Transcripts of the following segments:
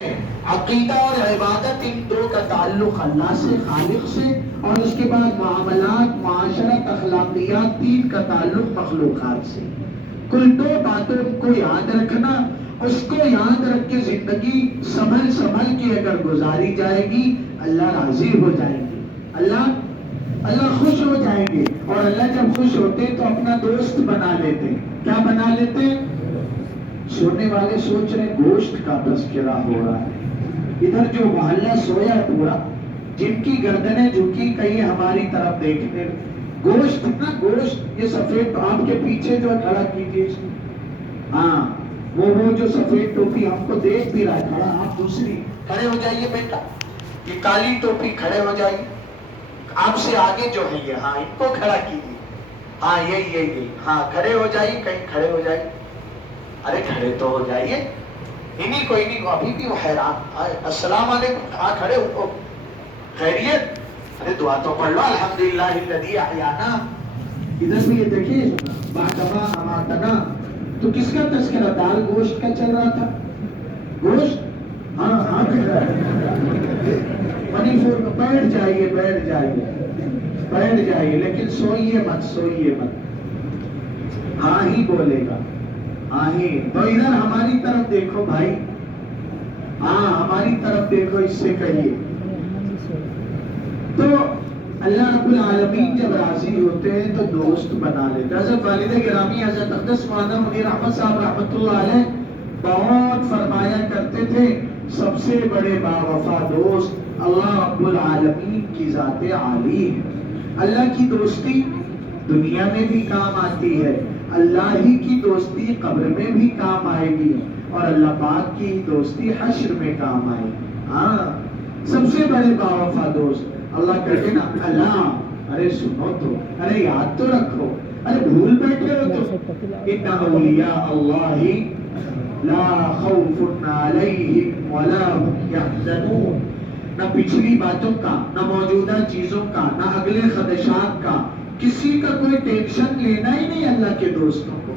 عقیدہ اور عبادت ان دو کا تعلق اللہ سے، خالق سے، اور اس کے بعد معاملات، معاشرت، اخلاقیات، تین کا تعلق مخلوقات سے۔ کل دو باتوں کو یاد رکھنا، اس کو یاد رکھ کے زندگی سنبھل کے اگر گزاری جائے گی، اللہ راضی ہو جائیں گے، اللہ خوش ہو جائیں گے۔ اور اللہ جب خوش ہوتے تو اپنا دوست بنا لیتے۔ کیا بنا لیتے؟ سونے والے سوچ رہے گوشت کا تذکرہ ہو رہا ہے، ادھر جو محلہ سویا پورا، جن کی گردنیں جھکی کہیں ہماری طرف دیکھنے، گوشت نا گوشت، یہ سفید آپ کے پیچھے جو کھڑا کیجیے، ہاں وہ جو سفید ٹوپی ہم کو دیکھ بھی رہا ہے کھڑا، آپ دوسری کھڑے ہو جائیے بیٹا، یہ کالی ٹوپی کھڑے ہو جائیے، آپ سے آگے جو ہے یہ، ہاں ان کو کھڑا کیجیے، ہاں یہی ہاں کھڑے ہو جائیے، کہیں کھڑے ہو جائیے، ارے کھڑے تو ہو جائیے، انہیں کو ابھی بھی وہ حیران، السلام علیکم، کھڑے ہو، خیریت، ارے دعا تو پڑھ لو، الحمدللہ الذی احیانا، ادھر بھی یہ دیکھیے بعدما اماتنا، تو کس کا تذکرہ؟ دال گوشت کا چل رہا تھا، گوشت، ہاں منی پور میں بیٹھ جائیے، لیکن سوئیے مت، ہاں ہی بولے گا، ہاں ہی، تو ادھر ہماری طرف دیکھو بھائی، ہاں ہماری طرف دیکھو، اس سے کہیے۔ تو اللہ رب العالمین جب راضی ہوتے ہیں تو دوست بنا لیتے ہیں۔ حضرت والد گرامی حضرت اقدس مولانا منیر احمد صاحب رحمۃ اللہ علیہ بہت فرمایا کرتے تھے، سب سے بڑے باوفا دوست اللہ رب العالمین کی ذات عالی ہے۔ اللہ کی دوستی دنیا میں بھی کام آتی ہے، اللہ ہی کی دوستی قبر میں بھی کام آئے گی، اور اللہ پاک کی دوستی حشر میں کام آئے گی۔ ہاں سب سے بڑے باوفا دوست اللہ کہتے نا، اللہ ارے سنو تو، ارے یاد تو رکھو، ارے بھول بیٹھے ہو تو، ان اولیاء اللہ لا خوف علیہم ولا هم یحزنون، نہ پچھلی باتوں کا، نہ موجودہ چیزوں کا، نہ اگلے خدشات کا، کسی کا کوئی ٹینشن لینا ہی نہیں اللہ کے دوستوں کو۔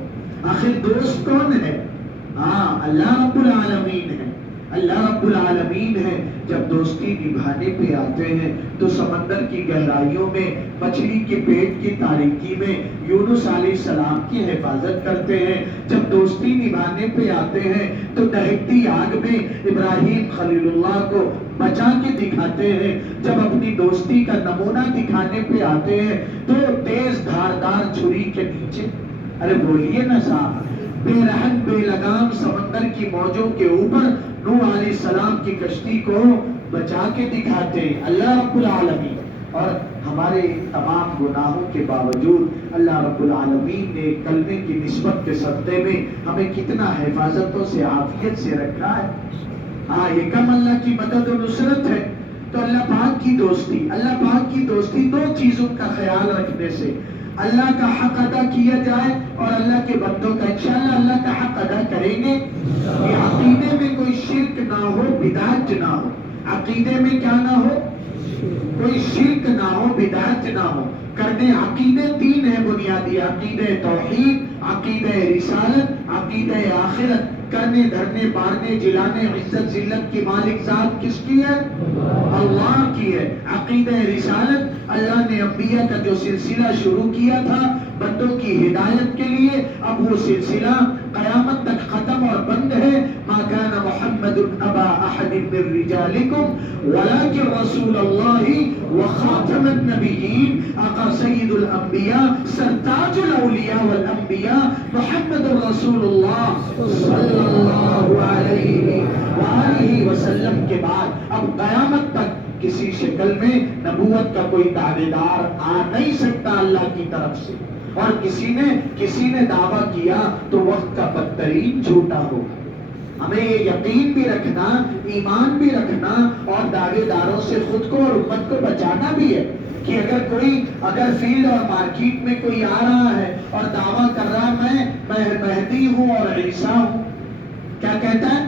آخر دوست کون ہے؟ ہاں اللہ رب العالمین ہے، اللہ رب العالمین ہے۔ جب دوستی نبھانے پہ آتے ہیں تو سمندر کی گہرائیوں میں، مچھلی کے پیٹ کی تاریکی میں یونس علیہ السلام کی حفاظت کرتے ہیں۔ جب دوستی نبھانے پہ آتے ہیں تو دہکتی آگ میں ابراہیم خلیل اللہ کو بچا کے دکھاتے ہیں۔ جب اپنی دوستی کا نمونہ دکھانے پہ آتے ہیں تو تیز دھاردار چھری کے نیچے، ارے بولیے نا صاحب، بے رحم بے لگام سمندر کی موجوں کے اوپر نوح علیہ السلام کی کشتی کو بچا کے دکھاتے ہیں اللہ رب العالمین۔ اور ہمارے تمام گناہوں کے باوجود اللہ رب العالمین نے کلمے کی نسبت کے صدقے میں ہمیں کتنا حفاظتوں سے، عافیت سے رکھا ہے۔ ہاں یہ کم اللہ کی مدد و نصرت ہے۔ تو اللہ پاک کی دوستی دو چیزوں کا خیال رکھنے سے، اللہ کا حق ادا کیا جائے اور اللہ کے بندوں کا، انشاءاللہ اللہ کا حق ادا کریں گے کہ عقیدے میں کوئی شرک نہ ہو، بدعت نہ ہو، عقیدے میں کیا نہ ہو، کوئی شرک نہ ہو، بدعت نہ ہو۔ کرنے عقیدے تین ہیں بنیادی، عقیدہ توحید، عقیدہ رسالت، عقیدہ آخرت۔ کرنے دھرنے بارنے جلانے عزت ذلت کی مالک ذات کس کی ہے؟ اللہ کی ہے۔ عقیدہ رسالت، اللہ نے انبیاء کا جو سلسلہ شروع کیا تھا بندوں کی ہدایت کے لیے، اب وہ سلسلہ قیامت تک ختم اور بند ہے۔ ما کان محمد ابا احد من رجالکم ولکن رسول اللہ وخاتم النبیین، آقا سید الانبیاء سرتاج الاولیاء والانبیاء محمد رسول اللہ صلی اللہ علیہ وآلہ وسلم کے بعد اب قیامت تک کسی شکل میں نبوت کا کوئی دعوے دار آ نہیں سکتا اللہ کی طرف سے، اور کسی نے دعویٰ کیا تو وقت کا بدترین جھوٹا ہوگا۔ ہمیں یہ یقین بھی رکھنا، ایمان بھی رکھنا، اور دعوے داروں سے خود کو اور امت کو بچانا بھی ہے کہ اگر فیلڈ اور مارکیٹ میں کوئی آ رہا ہے اور دعویٰ کر رہا میں مہدی ہوں اور عیسیٰ ہوں، کیا کہتا ہے؟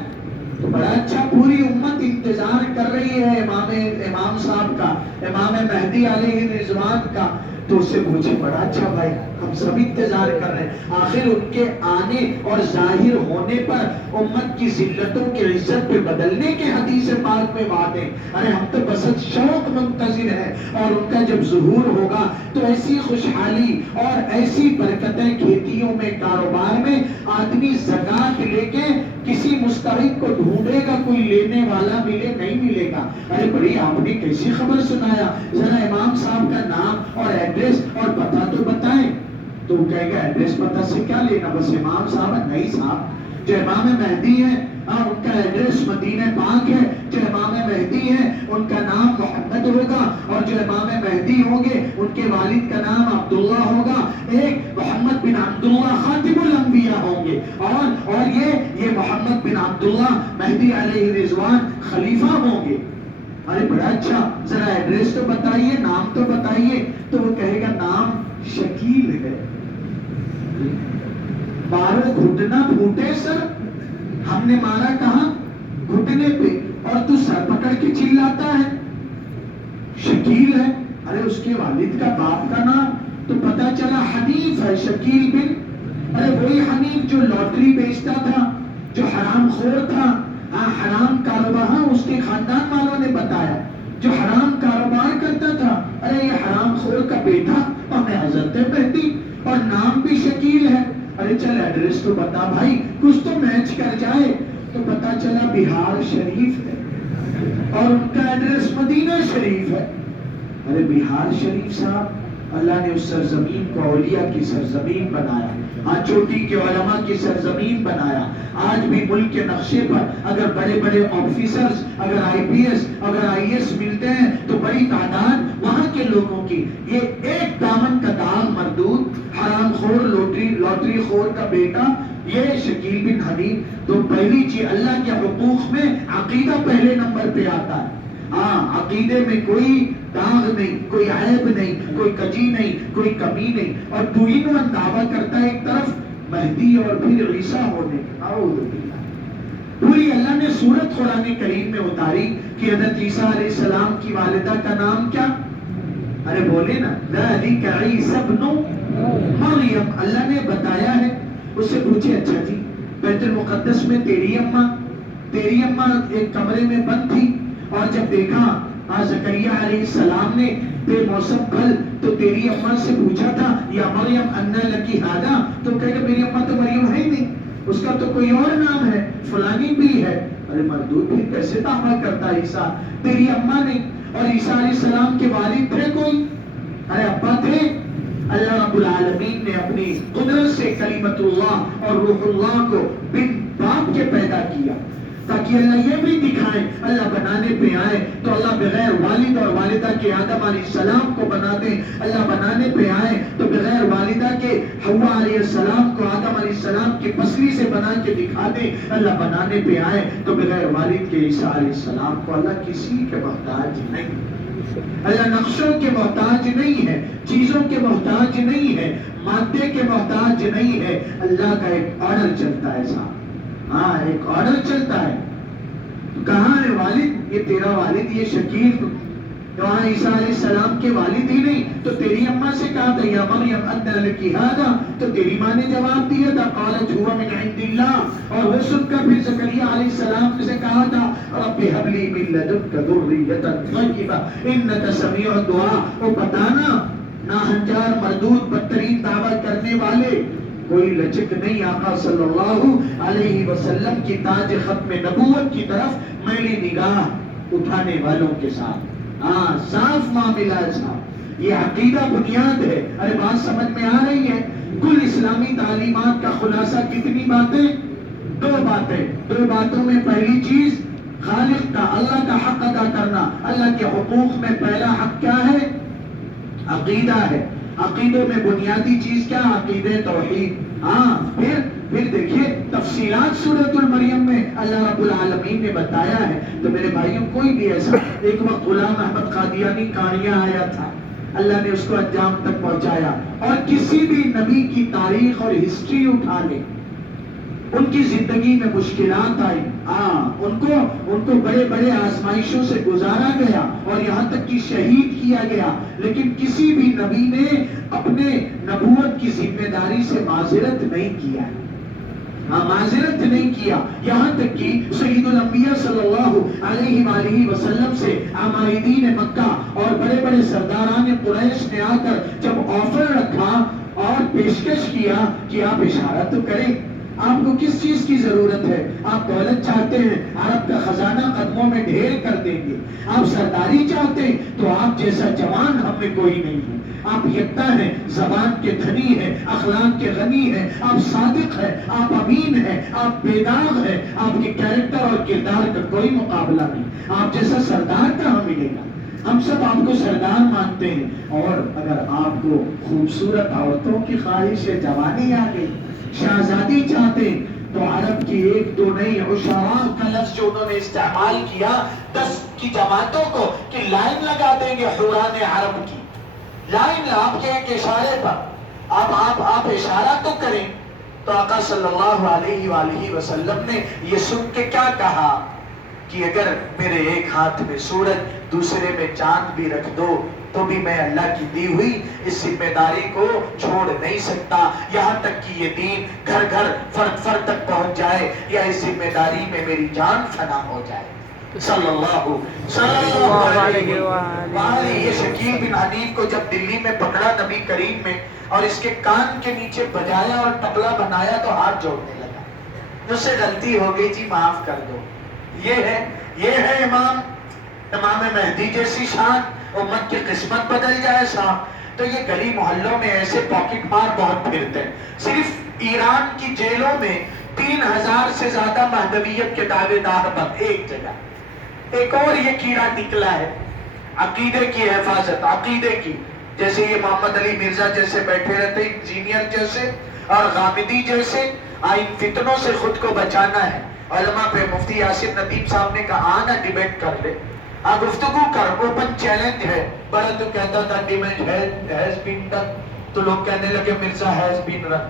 تو بڑا اچھا، پوری امت انتظار کر رہی ہے امام صاحب کا، امام مہدی علیہ رضوان کا، تو اس سے پوچھے بڑا اچھا بھائی، ہم سب انتظار کر رہے ہیں، آخر ان کے آنے اور ظاہر ہونے پر امت کی ذلتوں کی عزت پہ بدلنے کے حدیث پاک میں بات ہے۔ ارے ہم تو بس شوق منتظر ہیں، اور ان کا جب ظہور ہوگا تو ایسی خوشحالی اور ایسی برکتیں کھیتیوں میں، کاروبار میں، آدمی زکات لے کے کسی مستحق کو ڈھونڈے گا، کوئی لینے والا ملے نہیں ملے گا۔ ارے بڑی آپ نے کیسی خبر سنایا، ذرا امام صاحب کا نام اور ایڈریس اور پتہ تو بتائیں۔ تو وہ کہے گا ایڈریس پتہ سے کیا لینا، بس امام صاحب نہیں صاحب، جو امام مہدی ہے ان کا ایڈریس مدینہ پاک ہے، جو امام مہدی ہے ان کا نام محمد ہوگا، اور جو امام مہدی ہوں گے ان کے والد کا نام عبداللہ ہوگا، ایک محمد بن عبداللہ خاتم الانبیاء ہوں گے، اور یہ محمد بن عبداللہ مہدی علیہ رضوان خلیفہ ہوں گے۔ ارے بڑا اچھا، ذرا ایڈریس تو بتائیے، نام تو بتائیے۔ تو وہ کہے گا نام شکیل ہے۔ مارو گھٹنا پھوٹے سر، ہم نے مارا کہاں؟ گھٹنے پہ، اور تو سر پکڑ کے چلاتا ہے شکیل ہے۔ ارے اس کے والد کا باپ کا نام تو پتا چلا حنیف ہے، شکیل بن، ارے وہی حنیف جو لاٹری بیچتا تھا، جو حرام خور تھا، حرام کاروبار، اس کے خاندان والوں نے بتایا جو حرام کاروبار کرتا تھا، ارے یہ حرام خور کا بیٹا، اور میں حضرت مہدی، اور نام بھی شکیل ہے۔ ارے چل ایڈریس تو بتا بھائی، کچھ تو میچ کر جائے۔ تو پتا چلا بہار شریف ہے، اور ان کا ایڈریس مدینہ شریف ہے۔ ارے بہار شریف صاحب، اللہ نے اس سرزمین کو اولیاء کی سرزمین بنایا، چوٹی کے علماء کی سرزمین بنایا۔ آج بھی ملک کے نقشے پر اگر بڑے بڑے آفیسرز، اگر آئی پی ایس، اگر آئی ایس ملتے ہیں تو بڑی تعداد وہاں کے لوگوں کی، یہ ایک دامن کا داغ مردود، حرام خور، لوٹری خور کا بیٹا، یہ شکیل بن حنیف۔ تو پہلی چیز اللہ کے حقوق میں عقیدہ پہلے نمبر پہ آتا ہے۔ عقیدے میں کوئی داغ نہیں، کوئی عیب نہیں، کوئی کجی نہیں، کوئی کمی نہیں، اور تو انہوں دعویٰ کرتا ہے ایک طرف مہدی اور پھر عیسیٰ ہونے کا، اعوذ باللہ۔ پوری اللہ نے سورت قرآن کریم میں اتاری کہ حضرت عیسیٰ علیہ السلام کی والدہ کا نام کیا؟ ارے بولے نا، ذالک عیسی ابن مریم، اللہ نے بتایا ہے۔ اس سے پوچھے اچھا جی، بیت المقدس میں تیری اماں ایک کمرے میں بند تھی، اور جب دیکھا زکریا علیہ السلام نے بے موسم پھل، تو تیری اماں سے پوچھا تھا یا مریم انا لکی ھذا، تو کہے کہ میری اماں تو مریم ہے ہی نہیں، اس کا تو کوئی اور نام ہے، فلانی بھی ہے۔ ارے مردود پھر کیسے دعویٰ کرتا عیسیٰ؟ تیری اماں نہیں، اور عیسیٰ علیہ السلام کے والد تھے کوئی؟ ارے ابا تھے۔ اللہ رب العالمین نے اپنی قدرت سے کلمت اللہ اور روح اللہ کو بن باپ کے پیدا کیا، تاکہ اللہ یہ بھی دکھائے اللہ بنانے پہ آئے تو اللہ بغیر والد اور والدہ کے آدم علیہ السلام کو بنا دے، اللہ بنانے پہ آئے تو بغیر والدہ کے حوا علیہ السلام کو آدم علیہ السلام کی پسلی سے بنا کے دکھا دے، اللہ بنانے پہ آئے تو بغیر والد کے عیسیٰ علیہ السلام کو، اللہ کسی کے محتاج نہیں، اللہ نقشوں کے محتاج نہیں ہے، چیزوں کے محتاج نہیں ہے، مادے کے محتاج نہیں ہے۔ اللہ کا ایک آرڈر چلتا ہے صاحب، ایک آرڈر چلتا ہے۔ کہاں ہے والد؟ یہ تیرا والد، یہ شکیل، وہاں عیسیٰ علیہ السلام کے والد ہی نہیں، تو تیری اماں سے کہا تھا یا مریم انا لکی ھذا، تو تیری ماں نے جواب دیا تھا قالت هو من عند اللہ، اور وہ سن کر پھر زکریا علیہ السلام سے کہا تھا رب هب لي من لدنك ذرية طیبہ انك سمیع الدعاء۔ وہ بتانا ناہنجار، مردود، بدترین دعویٰ کرنے والے کوئی لچک نہیں، آقا صلی اللہ علیہ وسلم کی تاج ختم نبوت کی طرف میلی نگاہ اٹھانے والوں کے ساتھ صاف معاملہ ہے صاحب، یہ عقیدہ بنیاد ہے۔ ارے بات سمجھ میں آ رہی ہے؟ کل اسلامی تعلیمات کا خلاصہ کتنی باتیں؟ دو باتیں۔ دو باتوں میں پہلی چیز خالق کا، اللہ کا حق ادا کرنا۔ اللہ کے حقوق میں پہلا حق کیا ہے؟ عقیدہ ہے۔ عقیدے میں بنیادی چیز کیا؟ عقیدہ توحید۔ پھر دیکھیے تفصیلات سورۃ المریم میں اللہ رب العالمین نے بتایا ہے۔ تو میرے بھائیوں، کوئی بھی ایسا، ایک وقت غلام احمد قادیانی کانیا آیا تھا، اللہ نے اس کو انجام تک پہنچایا، اور کسی بھی نبی کی تاریخ اور ہسٹری اٹھا لے، ان کی زندگی میں مشکلات آئی، ان کو بڑے بڑے آزمائشوں سے گزارا گیا اور یہاں تک کہ شہید کیا گیا، لیکن کسی بھی نبی نے اپنے نبوت کی ذمہ داری سے معذرت نہیں کیا، معذرت نہیں کیا، یہاں تک کہ سید الانبیاء صلی اللہ علیہ وآلہ وسلم سے عمائدین مکہ اور بڑے بڑے سرداران قریش نے آ کر جب آفر رکھا اور پیشکش کیا کہ آپ اشارہ تو کریں، آپ کو کس چیز کی ضرورت ہے؟ آپ دولت چاہتے ہیں، عرب کا خزانہ قدموں میں ڈھیر کر دیں گے، آپ سرداری چاہتے ہیں تو آپ جیسا جوان ہم میں کوئی نہیں ہے، آپ یکتا ہیں، زبان کے دھنی ہیں، اخلاق کے غنی ہیں، آپ صادق ہیں، آپ امین ہیں، آپ بے داغ ہیں، آپ کے کیریکٹر اور کردار کا کوئی مقابلہ نہیں، آپ جیسا سردار کہاں ملے گا؟ ہم سب آپ کو سردار مانتے ہیں، اور اگر آپ کو خوبصورت عورتوں کی خواہش ہے، جوانی آ گئی، شہزادی چاہتے تو عرب کی ایک دو نہیں، عشراء کا لفظ جو انہوں نے استعمال کیا 10 کی جماعتوں کو کہ لائن لگا دیں گے حوران عرب کی، لائن آپ کے ایک اشارے پر، آپ اشارہ تو کریں۔ تو آقا صلی اللہ علیہ وآلہ وسلم نے یہ سن کے کیا کہا کہ اگر میرے ایک ہاتھ میں سورج دوسرے میں چاند بھی رکھ دو تو بھی میں اللہ کی دی ہوئی اس ذمہ داری کو چھوڑ نہیں سکتا، یہاں تک کہ یہ دین گھر گھر فرد فرد تک پہنچ جائے یا اس ذمہ داری میں میری جان فنا ہو جائے۔ صلی اللہ علیہ وآلہ۔ یہ شکیل بن حنیف کو جب دلی میں پکڑا نبی کریم میں اور اس کے کان کے نیچے بجایا اور ٹکلا بنایا تو ہاتھ جوڑنے لگا، مجھ سے غلطی ہو گئی جی معاف کر دو۔ یہ ہے امام مہدی جیسی شان، امت کی قسمت بدل جائے صاحب۔ تو یہ گلی محلوں میں ایسے پاکٹ مار بہت پھرتے ہیں، صرف ایران کی جیلوں میں 3000 سے زیادہ مہدویت کے دعوے دار بند ایک جگہ۔ ایک اور یہ کیڑا نکلا ہے عقیدے کی حفاظت، عقیدے کی، جیسے یہ محمد علی مرزا جیسے بیٹھے رہتے انجینئر جیسے اور غامدی جیسے، ان فتنوں سے خود کو بچانا ہے۔ علماء پہ مفتی یاسر ندیم صاحب نے کہا آنا ڈیبیٹ کر لے، گفتگو کر، اوپن چیلنج ہے۔ بڑا تو کہتا تھا ڈیمیج ہیز بین ڈن، تو لوگ کہنے لگے مرزا ہیز بین رن،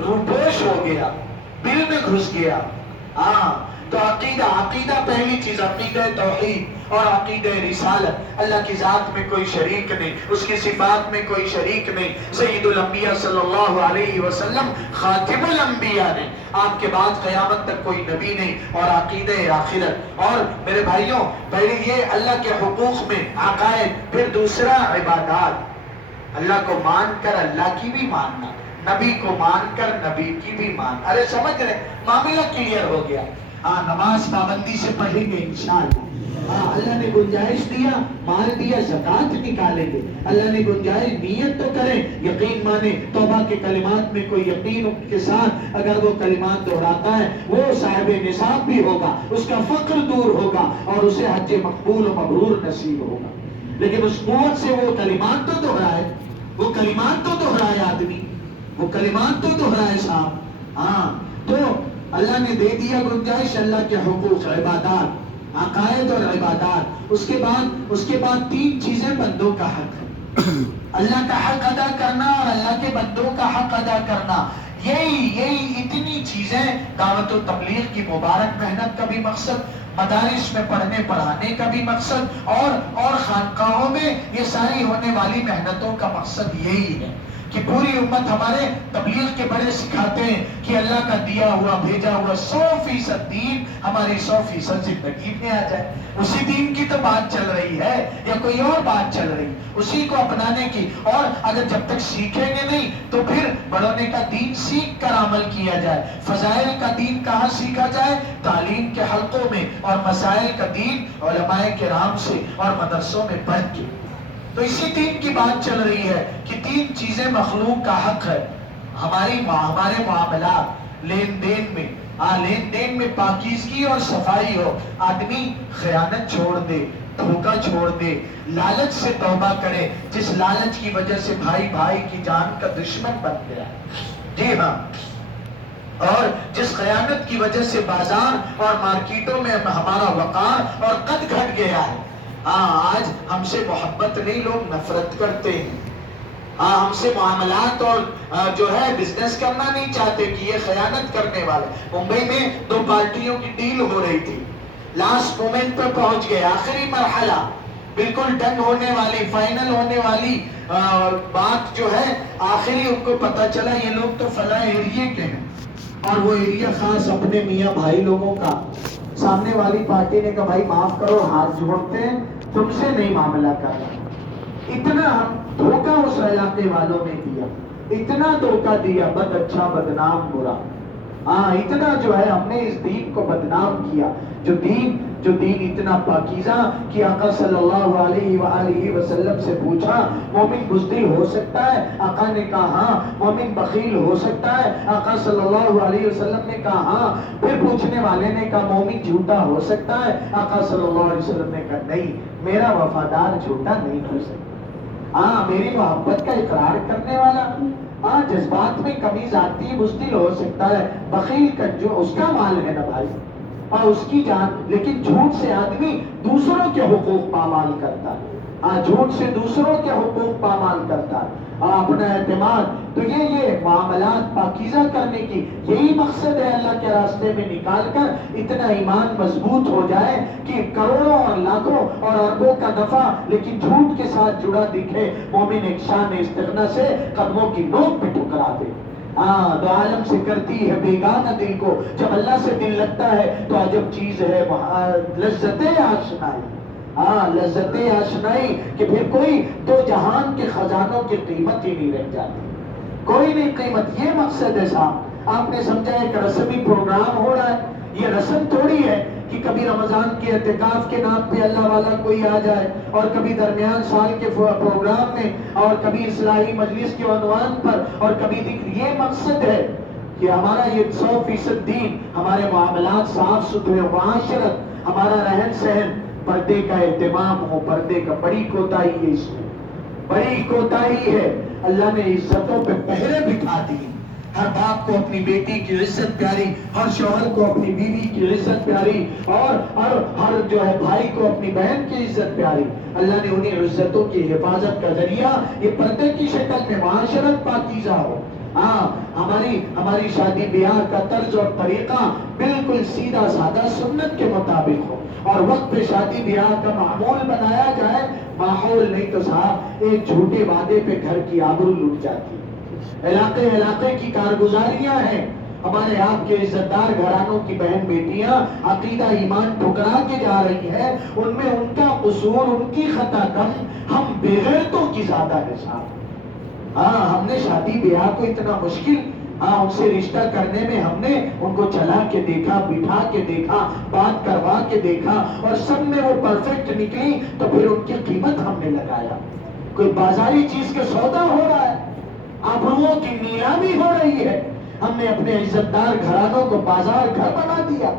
روپوش ہو گیا، دل میں گھس گیا۔ تو عقیدہ پہلی چیز، عقیدہ توحید اور عقیدہ رسالت، اللہ کی ذات میں کوئی شریک نہیں، اس کی صفات میں کوئی شریک نہیں، سید الانبیاء صلی اللہ علیہ وسلم خاتم الانبیاء نے، آپ کے بعد قیامت تک کوئی نبی نہیں، اور عقیدہ آخرت۔ اور میرے بھائیوں، پہلے یہ اللہ کے حقوق میں عقائد، پھر دوسرا عبادات، اللہ کو مان کر اللہ کی بھی ماننا، نبی کو مان کر نبی کی بھی ماننا۔ ارے سمجھ رہے، معاملہ کلیئر ہو گیا۔ نماز پابندی سے پڑھیں گے انشاءاللہ، اللہ نے گنجائش دیا، مال دیا، زکات نکالیں گے، اللہ نے گنجائش، نیت تو کریں، یقین مانے، توبہ کے کلمات میں کوئی یقین کے ساتھ اگر وہ کلمات دہراتا ہے وہ صاحب نصاب بھی ہوگا، اس کا فقر دور ہوگا اور اسے حج مقبول و مبرور نصیب ہوگا۔ لیکن اس قوت سے وہ کلمات تو دہرائے، وہ کلمات تو دہرائے آدمی، وہ کلمات تو دہرائے صاحب۔ تو اللہ نے دے دیا گنجائش، اللہ کے حقوق، عبادات، عقائد اور عبادات۔ اس کے بعد 3 چیزیں بندوں کا حق ہے، اللہ کا حق ادا کرنا اور اللہ کے بندوں کا حق ادا کرنا۔ یہی اتنی چیزیں دعوت و تبلیغ کی مبارک محنت کا بھی مقصد، مدارس میں پڑھنے پڑھانے کا بھی مقصد، اور خانقاہوں میں یہ ساری ہونے والی محنتوں کا مقصد یہی ہے کہ پوری امت ہمارے تبلیغ کے بڑے سکھاتے ہیں کہ اللہ کا دیا ہوا بھیجا ہوا 100% دین ہماری 100% زندگی میں آ جائے۔ اسی دین کی تو بات چل رہی ہے یا کوئی اور بات چل رہی، اسی کو اپنانے کی۔ اور اگر جب تک سیکھیں گے نہیں تو پھر بڑھونے کا دین سیکھ کر عمل کیا جائے۔ فضائل کا دین کہاں سیکھا جائے؟ تعلیم کے حلقوں میں، اور مسائل کا دین علماء کرام سے اور مدرسوں میں پڑھ کے۔ تو اسی دین کی بات چل رہی ہے کہ 3 چیزیں مخلوق کا حق ہے، ہمارے معاملات، لین دین میں پاکیزگی اور صفائی ہو، آدمی خیانت چھوڑ دے، دھوکہ چھوڑ دے، لالچ سے توبہ کرے، جس لالچ کی وجہ سے بھائی کی جان کا دشمن بن گیا ہے، جی ہاں، اور جس خیانت کی وجہ سے بازار اور مارکیٹوں میں ہمارا وقار اور قد گھٹ گیا ہے۔ آج ہم سے محبت نہیں، لوگ نفرت کرتے ہیں۔ ہم سے معاملات اور جو ہے بزنس کرنا نہیں چاہتے کہ یہ خیانت کرنے والے. ممبئی میں 2 پارٹیوں کی ڈیل ہو رہی تھی، لاسٹ مومنٹ پہ پہنچ گئے، آخری مرحلہ بالکل ڈن ہونے والی، فائنل ہونے والی بات جو ہے آخری ان کو پتا چلا یہ لوگ تو فلاں ایریے کے ہیں، اور وہ ایریا خاص اپنے میاں بھائی لوگوں کا. سامنے والی پارٹی نے کہا بھائی معاف کرو، ہاتھ جوڑتے ہیں، تم سے نہیں معاملہ کرنا. اتنا دھوکہ اس علاقے والوں نے دیا، اتنا دھوکہ دیا، بد اچھا بدنام برا. اتنا جو ہے ہم نے اس دین کو بدنام کیا، جو دین اتنا پاکیزہ کہ آقا صلی اللہ علیہ وآلہ وسلم سے پوچھا مومن بزدل ہو سکتا ہے؟ آقا نے کہا ہاں. مومن بخیل ہو سکتا ہے؟ آقا صلی اللہ علیہ وسلم نے کہا ہاں. پھر پوچھنے والے نے کہا مومن جھوٹا ہو سکتا ہے؟ آقا صلی اللہ علیہ وسلم نے کہا نہیں، میرا وفادار جھوٹا نہیں ہو سکتا. میری محبت کا اقرار کرنے والا، جذبات میں کمی ذاتی بزدل ہو سکتا ہے، بخیل جو اس کا مال ہے نا بھائی، اور اس کی جان. لیکن جھوٹ سے آدمی دوسروں کے حقوق پامال کرتا ہے، جھوٹ سے دوسروں کے حقوق پامال کرتا ہے، اپنا اعتماد. تو یہ معاملات پاکیزہ کرنے کی یہی مقصد ہے، اللہ کے راستے میں نکال کر اتنا ایمان مضبوط ہو جائے کہ کروڑوں اور لاکھوں اور اربوں کا نفع لیکن جھوٹ کے ساتھ جڑا دکھے. مومن ایک شان استغنا سے قدموں کی نوک پہ ٹھکرا دے. دو عالم سے کرتی ہے بیگانہ دل کو، جب اللہ سے دل لگتا ہے تو عجب چیز ہے لذت آشنائی. لذت آشنائی کہ پھر کوئی دو جہان کے خزانوں کی قیمت ہی نہیں رہ جاتی، کوئی نہیں قیمت. یہ مقصد ہے صاحب. آپ نے سمجھا ایک رسمی پروگرام ہو رہا ہے، یہ رسم تھوڑی ہے کہ کبھی رمضان کے اعتکاف کے نام پہ اللہ والا کوئی آ جائے، اور کبھی درمیان سال کے پروگرام میں، اور کبھی اصلاحی مجلس کے عنوان پر، اور کبھی ذکر. یہ مقصد ہے کہ ہمارا یہ 100% دین، ہمارے معاملات صاف ستھرے، معاشرت، ہمارا رہن سہن، پردے کا اہتمام ہو. پردے کا بڑی کوتاہی ہے، اس میں بڑی کوتاہی ہے. اللہ نے عزتوں پہ پہرے بٹھا دی. ہر باپ کو اپنی بیٹی کی عزت پیاری، ہر شوہر کو اپنی بیوی کی عزت پیاری، اور ہر جو ہے بھائی کو اپنی بہن کی عزت پیاری. اللہ نے انہیں عزتوں کی حفاظت کا ذریعہ یہ پردے کی شکل میں معاشرت پاکیزہ ہو. ہماری شادی بیاہ کا طرز اور طریقہ بالکل سیدھا سادہ سنت کے مطابق ہو، اور وقت پہ شادی بیاہ کا معمول بنایا جائے. ماحول نہیں تو صاحب ایک جھوٹے وعدے پہ گھر کی آبرو لٹ جاتی. علاقے کی کارگزاریاں ہیں. ہمارے آپ کے عزت دار گھرانوں کی بہن بیٹیاں عقیدہ ایمان ٹھکرا کے جا رہی ہیں. ان میں ان کا قصور، ان کی خطا کم، ہم بغیرتوں کی زیادہ ہے صاحب. ہم نے شادی بیاہ کو اتنا مشکل، ان سے رشتہ کرنے میں ہم نے ان کو چلا کے دیکھا، بٹھا کے دیکھا، بات کروا کے دیکھا، اور سب میں وہ پرفیکٹ نکلی تو پھر ان کی قیمت ہم نے لگایا. کوئی بازاری چیز کا سودا ہو رہا ہے، آبروؤں کی نیلامی ہو رہی ہے. ہم نے اپنے عزت دار گھرانوں کو بازار گھر بنا دیا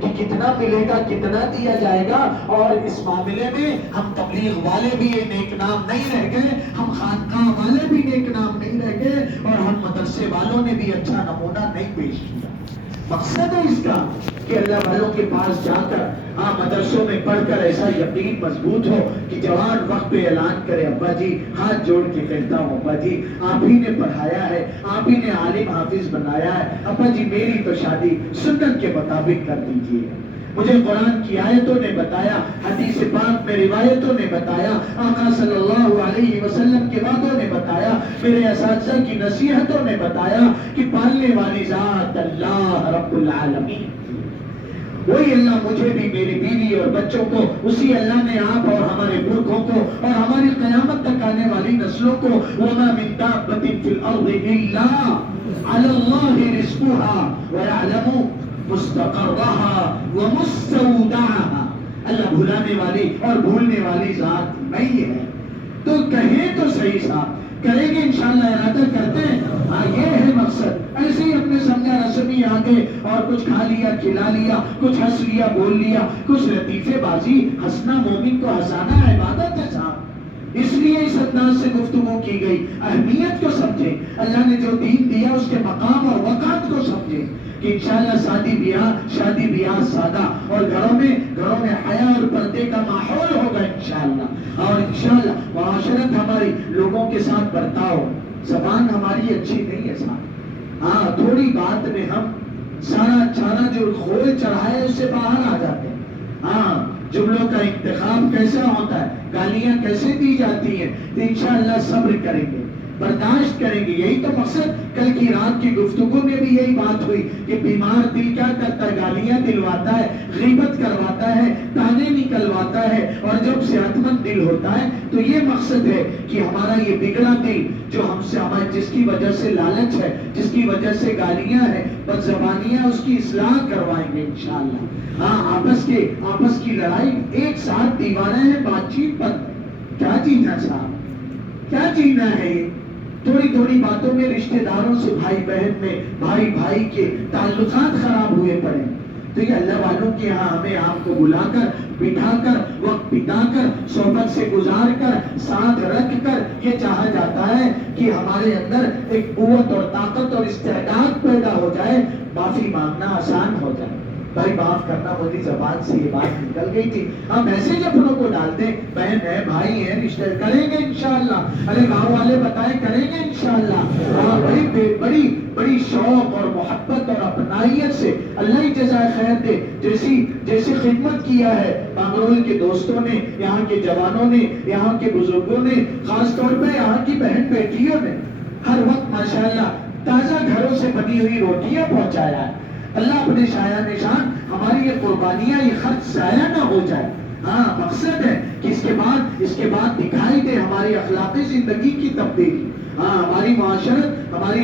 کہ کتنا ملے گا، کتنا دیا جائے گا. اور اس معاملے میں ہم تبلیغ والے بھی نیک نام نہیں رہ گئے، ہم خانقاہ والے بھی نیک نام نہیں رہ گئے، اور ہم مدرسے والوں نے بھی اچھا نمونہ نہیں پیش کیا. مقصد ہے اس کا کہ اللہ والوں کے پاس جا کر مدرسوں میں پڑھ کر ایسا یقین مضبوط ہو کہ جوان وقت پہ اعلان کرے ابا جی ہاتھ جوڑ کے کہتا ہوں ابا جی آپ ہی نے پڑھایا ہے، آپ ہی نے عالم حافظ بنایا ہے، ابا جی میری تو شادی سنت کے مطابق کر دیجیے. مجھے قرآن کی آیتوں نے بتایا، حدیث پاک میں روایتوں نے بتایا، آقا صلی اللہ علیہ وسلم کے وعدوں نے بتایا، میرے اساتذہ کی نصیحتوں نے بتایا کہ پالنے والی ذات اللہ رب العالمین، وہی اللہ مجھے بھی، میری بیوی اور بچوں کو، اسی اللہ نے آپ اور ہمارے پرکھوں کو اور ہماری قیامت تک آنے والی نسلوں کو وَمَا مِن دَابَّةٍ فِي الْأَرْضِ إِلَّا عَلَى اللَّهِ رِزْقُهَا وَيَعْلَمُ مُسْتَقَرَّهَا وَمُسْتَوْدَعَهَا. اللہ بھلانے والی اور بھولنے والی ذات نہیں ہے. تو کہیں تو صحیح صاحب، کریں گے انشاءاللہ، ارادہ کرتے ہیں. یہ ہے مقصد. ایسے ہی اپنے سمجھا رسمی آگے اور کچھ کھا لیا، کھلا لیا، کچھ ہنس لیا، بول لیا، کچھ لطیفے بازی. ہنسنا مومن کو ہنسانا عبادت ہے صاحب. اس لیے اس انداز سے گفتگو کی گئی. اہمیت کو سمجھیں، اللہ نے جو دین دیا اس کے مقام اور وقت کو سمجھیں کہ انشاءاللہ شادی بیاہ سادہ، اور گھروں میں حیا اور پردے کا ماحول ہوگا انشاءاللہ. اور انشاءاللہ معاشرت ہماری لوگوں کے ساتھ برتاؤ، زبان ہماری اچھی نہیں ہے صاحب، ہاں تھوڑی بات میں ہم سارا جو کھول چڑھا ہے اس سے باہر آ جاتے ہیں، ہاں جملوں کا انتخاب کیسا ہوتا ہے، گالیاں کیسے دی جاتی ہیں، تو انشاءاللہ صبر کریں گے، برداشت کریں گے، یہی تو مقصد کل کی رات کی گفتگو میں بھی یہی بات ہوئی کہ بیمار دل کیا کرتا ہے، گالیاں دلواتا ہے، غیبت کرواتا ہے، تانے نکلواتا ہے، اور جب صحت مند دل ہوتا ہے تو یہ مقصد ہے کہ ہمارا یہ بگڑا دل جو ہم سے ہمارے جس کی وجہ سے لالچ ہے، جس کی وجہ سے گالیاں ہیں، بد زبانیاں، اس کی اصلاح کروائیں گے انشاءاللہ۔ ہاں آپس کی لڑائی ایک ساتھ دیوانے ہیں، بات چیت پر کیا جینا صاحب، کیا جینا ہے یہ؟ تھوڑی باتوں میں رشتہ داروں سے، بھائی بہن میں، بھائی کے تعلقات خراب ہوئے پڑے، تو یہ اللہ والوں کے یہاں ہمیں آپ کو بلا کر، بٹھا کر، وقت بتا کر، صحبت سے گزار کر، ساتھ رکھ کر یہ چاہا جاتا ہے کہ ہمارے اندر ایک قوت اور طاقت اور استعداد پیدا ہو جائے، معافی مانگنا آسان ہو جائے۔ بھائی معاف کرنا، میری زبان سے یہ بات نکل گئی تھی، ہم ایسے اپنوں کو ڈالتے، بہن ہے، بھائی ہے، رشتے کریں گے انشاءاللہ، ارے گاؤں والے بتائیں کریں گے انشاءاللہ، بڑی شوق اور محبت اور اپنائیت سے، اللہ ہی جزائے خیر دے، جیسی خدمت کیا ہے بانگرول کے دوستوں نے، یہاں کے جوانوں نے، یہاں کے بزرگوں نے، خاص طور پہ یہاں کی بہن بیٹیوں نے، ہر وقت ماشاءاللہ تازہ گھروں سے بنی ہوئی روٹیاں پہنچایا ہے۔ اللہ اپنے شایع نشان ہماری یہ قربانیاں، یہ خرچ ضائع نہ ہو جائے، ہاں مقصد ہے کہ اس کے بعد دکھائی دے ہماری اخلاقی زندگی کی تبدیلی، ہاں ہماری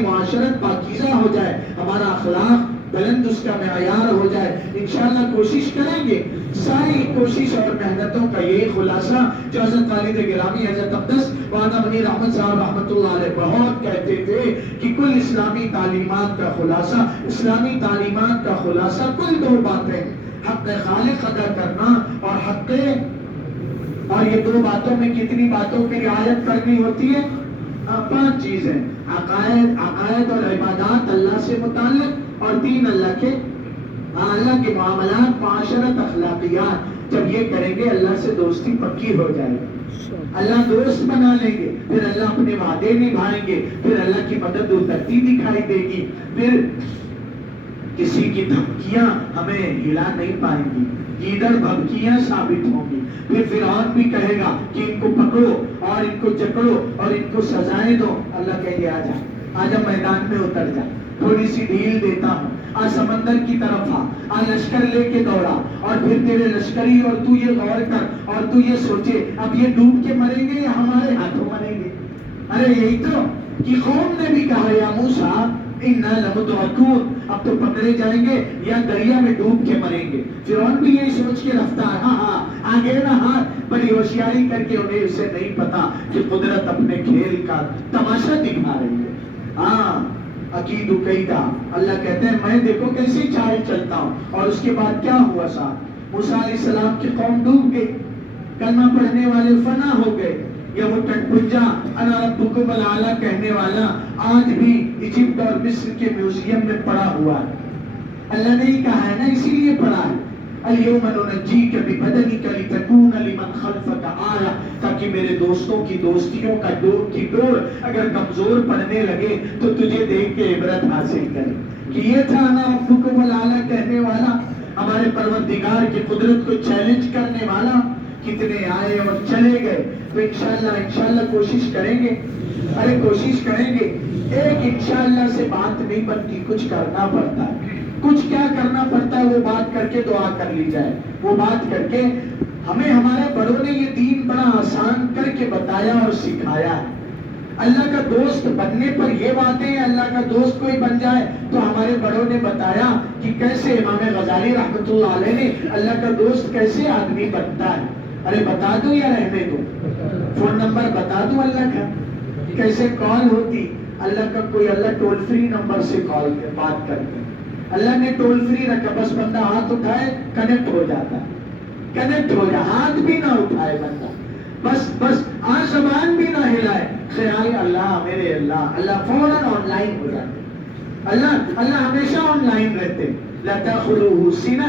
معاشرت پاکیزہ ہو جائے، ہمارا اخلاق بلند، اس کا معیار ہو جائے، انشاءاللہ کوشش کریں گے۔ ساری کوشش اور محنتوں کا یہی خلاصہ جو حضرت والد گرامی حضرت اقدس مولانا منیر احمد صاحب رحمۃ اللہ علیہ بہت کہتے تھے کہ کل اسلامی تعلیمات کا خلاصہ کل دو باتیں، حق خالق ادا کرنا اور یہ دو باتوں میں کتنی باتوں کی رعایت کرنی ہوتی ہے؟ 5 چیزیں، عقائد اور عبادات اللہ سے متعلق، اور 3 اللہ کے معاملات، معاشرت، اخلاقیات۔ جب یہ کریں گے اللہ سے دوستی پکی ہو جائے گی، اللہ دوست بنا لیں گے، پھر اللہ اپنے وعدے نبھائیں گے، پھر اللہ کی مدد اترتی دکھائی دے گی، پھر کسی کی دھمکیاں ہمیں ہلا نہیں پائیں گی، گیدڑ بھبکیاں ثابت ہوں گی، پھر فرعون بھی کہے گا کہ ان کو پکڑو اور ان کو جکڑو اور ان کو سزائیں دو، اللہ کہے گا آجا میدان میں اتر جا، تھوڑی سی ڈھیل دیتا ہوں، سمندر کی طرف آ لشکر لے کے دوڑا، اور پھر تیرے لشکری اور تو یہ غور کر اور تو یہ سوچے اب یہ ڈوب کے مریں گے یا ہمارے ہاتھوں مریں گے؟ ارے یہی تو کہ قوم نے بھی کہا یا موسیٰ اِنَّا لَمُدْرَكُونَ، اب تو پکڑے جائیں گے یا دریا میں ڈوب کے مریں گے۔ فرعون بھی یہی سوچ کے رفتہ ہے، ہاں آگے رہا، بڑی ہوشیاری کر کے، انہیں اسے نہیں پتا کہ قدرت اپنے کھیل کا تماشا دکھا رہی ہے۔ ہاں عقید قیدہ، اللہ کہتے ہیں میں دیکھو کیسی چال چلتا ہوں، اور اس کے بعد کیا ہوا صاحب؟ موسیٰ علیہ السلام کی قوم ڈوب گئی، کلمہ پڑھنے والے فنا ہو گئے، یا وہ ٹٹپنجا انا ربکم الاعلی کہنے والا آج بھی ایجپٹ اور مصر کے میوزیم میں پڑا ہوا ہے۔ اللہ نے ہی کہا ہے نا، اسی لیے پڑا ہے، اليوم ننجیک ببدنک لتکون لمن خلفک آیہ، تاکہ میرے دوستوں کی دوستیوں کا ڈور اگر کمزور پڑنے لگے تو تجھے دیکھ کے عبرت حاصل کرے کہ یہ تھا انا ربکم الاعلی کہنے والا، ہمارے پروردگار کی قدرت کو چیلنج کرنے والا۔ کتنے آئے اور چلے گئے، تو انشاءاللہ کوشش کریں گے، کوشش کریں گے، ایک انشاءاللہ سے بات نہیں بنتی، کچھ کرنا پڑتا ہے، کچھ کیا کرنا پڑتا ہے، وہ بات کر کے دعا کر لی جائے، وہ بات کر کے ہمیں ہمارے بڑوں نے یہ دین بڑا آسان کر کے بتایا اور سکھایا ہے۔ اللہ کا دوست بننے پر یہ باتیں ہیں، اللہ کا دوست کوئی بن جائے تو ہمارے بڑوں نے بتایا کہ کیسے، امام غزالی رحمۃ اللہ علیہ نے اللہ کا دوست کیسے آدمی بنتا ہے۔ ارے بتا دوں یا رہنے دوں؟ فون نمبر بتا دوں اللہ کا، کیسے کال ہوتی؟ اللہ کا کوئی، اللہ ٹول فری نمبر سے کال پہ بات کرتے ہیں، اللہ نے ٹول فری رکھا، بس بندہ ہاتھ اٹھائے کنیکٹ ہو جاتا ہے، کنیکٹ ہو جائے، ہاتھ بھی نہ اٹھائے بندہ، بس آج زبان بھی نہ ہلائے، خیال اللہ میرے اللہ فوراً آن لائن ہو جاتے، اللہ ہمیشہ آن لائن رہتے، لا تأخذوه سنة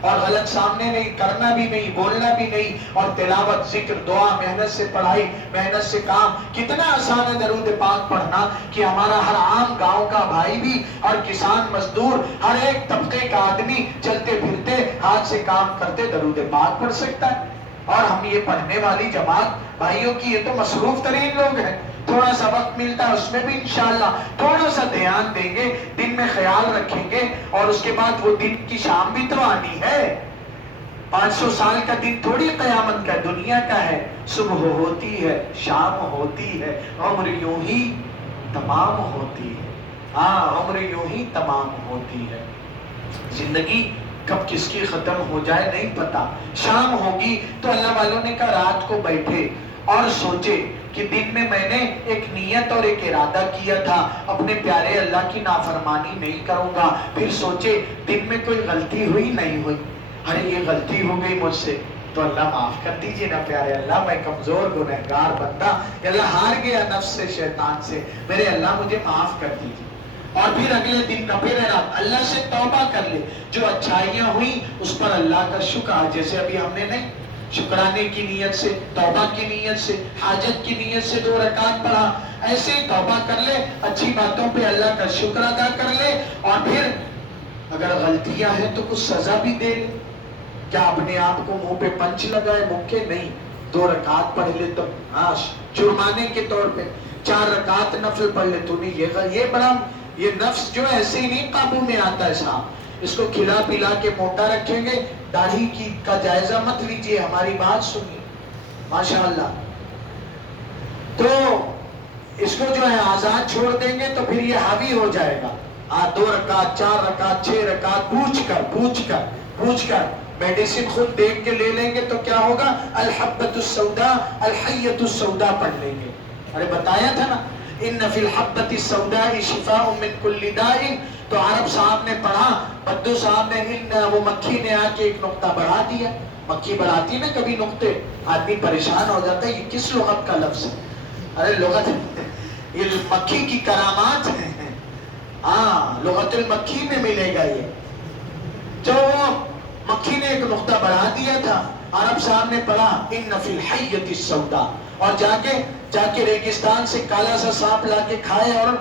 اور غلط سامنے نہیں، کرنا بھی نہیں، بولنا بھی نہیں، اور تلاوت، ذکر، دعا، محنت سے پڑھائی، محنت سے کام. کتنا آسان ہے درود پاک پڑھنا کہ ہمارا ہر عام گاؤں کا بھائی بھی اور کسان مزدور، ہر ایک طبقے کا آدمی چلتے پھرتے ہاتھ سے کام کرتے درود پاک پڑھ سکتا ہے. اور ہم یہ پڑھنے والی جماعت بھائیوں کی، یہ تو مصروف ترین لوگ ہیں. تھوڑا سا وقت ملتا ہے اس میں بھی انشاءاللہ تھوڑا سا دھیان دیں گے، دن میں خیال رکھیں گے. اور اس کے بعد وہ دن کی شام بھی تو آنی ہے. 500 سال کا دن تھوڑی قیامت کا، دنیا کا ہے. صبح ہوتی ہے، شام ہوتی ہے، عمر یوں ہی تمام ہوتی ہے. ہاں، عمر یوں ہی تمام ہوتی ہے. زندگی کب کس کی ختم ہو جائے نہیں پتا. شام ہوگی تو اللہ والوں نے کہا رات کو بیٹھے اور سوچے کہ دن میں میں نے ایک نیت اور ایک ارادہ کیا تھا، اپنے پیارے اللہ کی نافرمانی نہیں کروں گا. پھر سوچے دن میں کوئی غلطی ہوئی نہیں ہوئی، ارے یہ غلطی ہو گئی مجھ سے تو اللہ معاف کر دیجئے نا پیارے اللہ، میں کمزور گنہگار بندہ، اللہ ہار گیا نفس سے، شیطان سے، میرے اللہ مجھے معاف کر دیجئے. اور پھر اگلے دن کا پھر اللہ سے توبہ کر لے. جو اچھائیاں ہوئی اس پر اللہ کا شکر، جیسے ابھی ہم نے نہیں شکرانے کی نیت سے، توبہ کی نیت سے، حاجت کی نیت سے 2 رکعت پڑھا، ایسے ہی توبہ کر لے، اچھی باتوں پہ اللہ کا شکر ادا کر لے. اور پھر اگر غلطیاں ہیں تو کچھ سزا بھی دے لے. کیا اپنے آپ کو منہ پہ پنچ لگائے ممکن نہیں. 2 رکعت پڑھ لے تو جرمانے کے طور پہ 4 رکعت نفل پڑھ لے. تو نہیں، یہ بڑا، یہ نفس جو ایسے ہی نہیں قابو میں آتا ہے صاحب. اس کو کھلا پلا کے موٹا رکھیں گے. داڑھی کا جائزہ مت لیجئے، ہماری بات سنیے ماشاءاللہ. تو اس کو جو ہے آزاد چھوڑ دیں گے تو پھر یہ حاوی ہو جائے گا. 2 رکعت، 4 رکعت، 6 رکعت پوچھ کر میڈیسن خود دیکھ کے لے لیں گے تو کیا ہوگا؟ الحبۃ السوداء، الحیۃ السوداء پڑھ لیں گے. ارے بتایا تھا نا، ان فی الحبۃ السوداء شفاء من کل داء. تو عرب صاحب نے پڑھا، بدو صاحب نے وہ مکھی نے آ کے ایک نقطہ بڑھا دیا. مکھی بڑھاتی نا کبھی نقطے، آدمی پریشان ہو جاتا ہے یہ کس لغت کا لفظ ہے. ارے لغت یہ مکھی کی کرامات ہیں. ہاں، لغت المکھی میں ملے گا یہ. جو مکھی نے ایک نقطہ بڑھا دیا تھا، عرب صاحب نے پڑھا ان فی الحیۃ السوداء، اور جا کے ریگستان سے کالا سا سانپ لا کے کھائے اور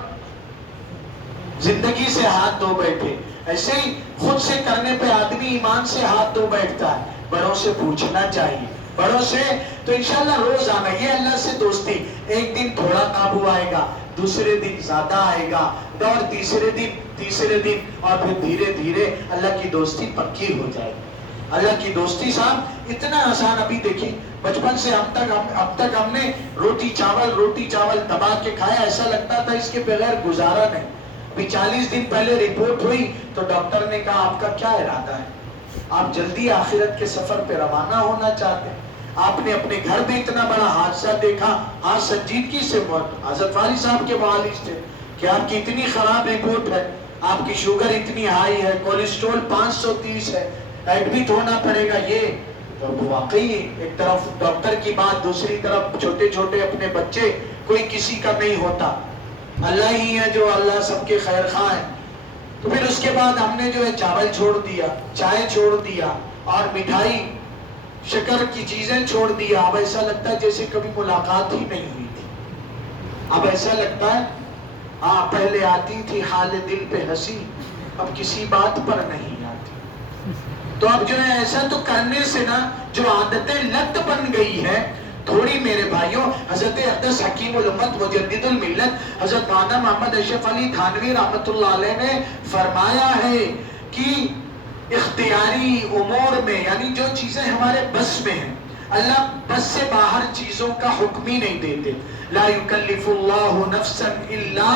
زندگی سے ہاتھ دھو بیٹھے. ایسے ہی خود سے کرنے پہ آدمی ایمان سے ہاتھ دھو بیٹھتا ہے. بڑوں سے پوچھنا چاہیے، بڑوں سے. تو انشاءاللہ روز آنا، یہ اللہ سے دوستی. ایک دن تھوڑا قابو آئے گا، دوسرے دن زیادہ آئے گا، اور تیسرے دن، اور پھر دھیرے دھیرے اللہ کی دوستی پکی ہو جائے گی. اللہ کی دوستی صاحب اتنا آسان. ابھی دیکھیں بچپن سے اب تک ہم نے روٹی چاول دبا کے کھایا، ایسا لگتا تھا اس کے بغیر گزارا نہیں. ابھی 40 دن پہلے رپورٹ ہوئی تو ڈاکٹر نے کہا آپ کا کیا ارادہ ہے؟ آپ جلدی آخرت کے سفر پہ روانہ ہونا چاہتے ہیں. آپ نے اپنے گھر میں اتنا بڑا حادثہ دیکھا، آج سنجیدگی سے موت. حضرت والی صاحب کے معالج تھے کہ آپ کی اتنی خراب رپورٹ ہے، آپ کی شوگر اتنی ہائی ہے، کولیسٹرول 530 ہے، ایڈمٹ ہونا پڑے گا. یہ تو واقعی ایک طرف ڈاکٹر کی بات، دوسری طرف چھوٹے چھوٹے اپنے بچے، کوئی کسی کا نہیں ہوتا، اللہ ہی ہے جو اللہ سب کے خیر خواہ ہے. تو پھر اس کے بعد ہم نے جو ہے چاول چھوڑ دیا، چائے چھوڑ دیا، اور مٹھائی شکر کی چیزیں چھوڑ دیا. اب ایسا لگتا ہے جیسے کبھی ملاقات ہی نہیں ہوئی تھی. اب ایسا لگتا ہے ہاں پہلے آتی تھی حال دل پہ ہنسی، اب کسی بات پر نہیں آتی. تو اب جو ہے ایسا تو کرنے سے نا جو عادتیں لت بن گئی ہے تھوڑی میرے بھائیوں. حضرت اقدس حکیم الامت مجدد الملت حضرت مولانا محمد اشرف علی تھانوی رحمۃ اللہ علیہ نے فرمایا ہے کہ اختیاری امور میں، یعنی جو چیزیں ہمارے بس میں ہیں، اللہ بس سے باہر چیزوں کا حکم ہی نہیں دیتے. لا یکلف اللہ نفسا الا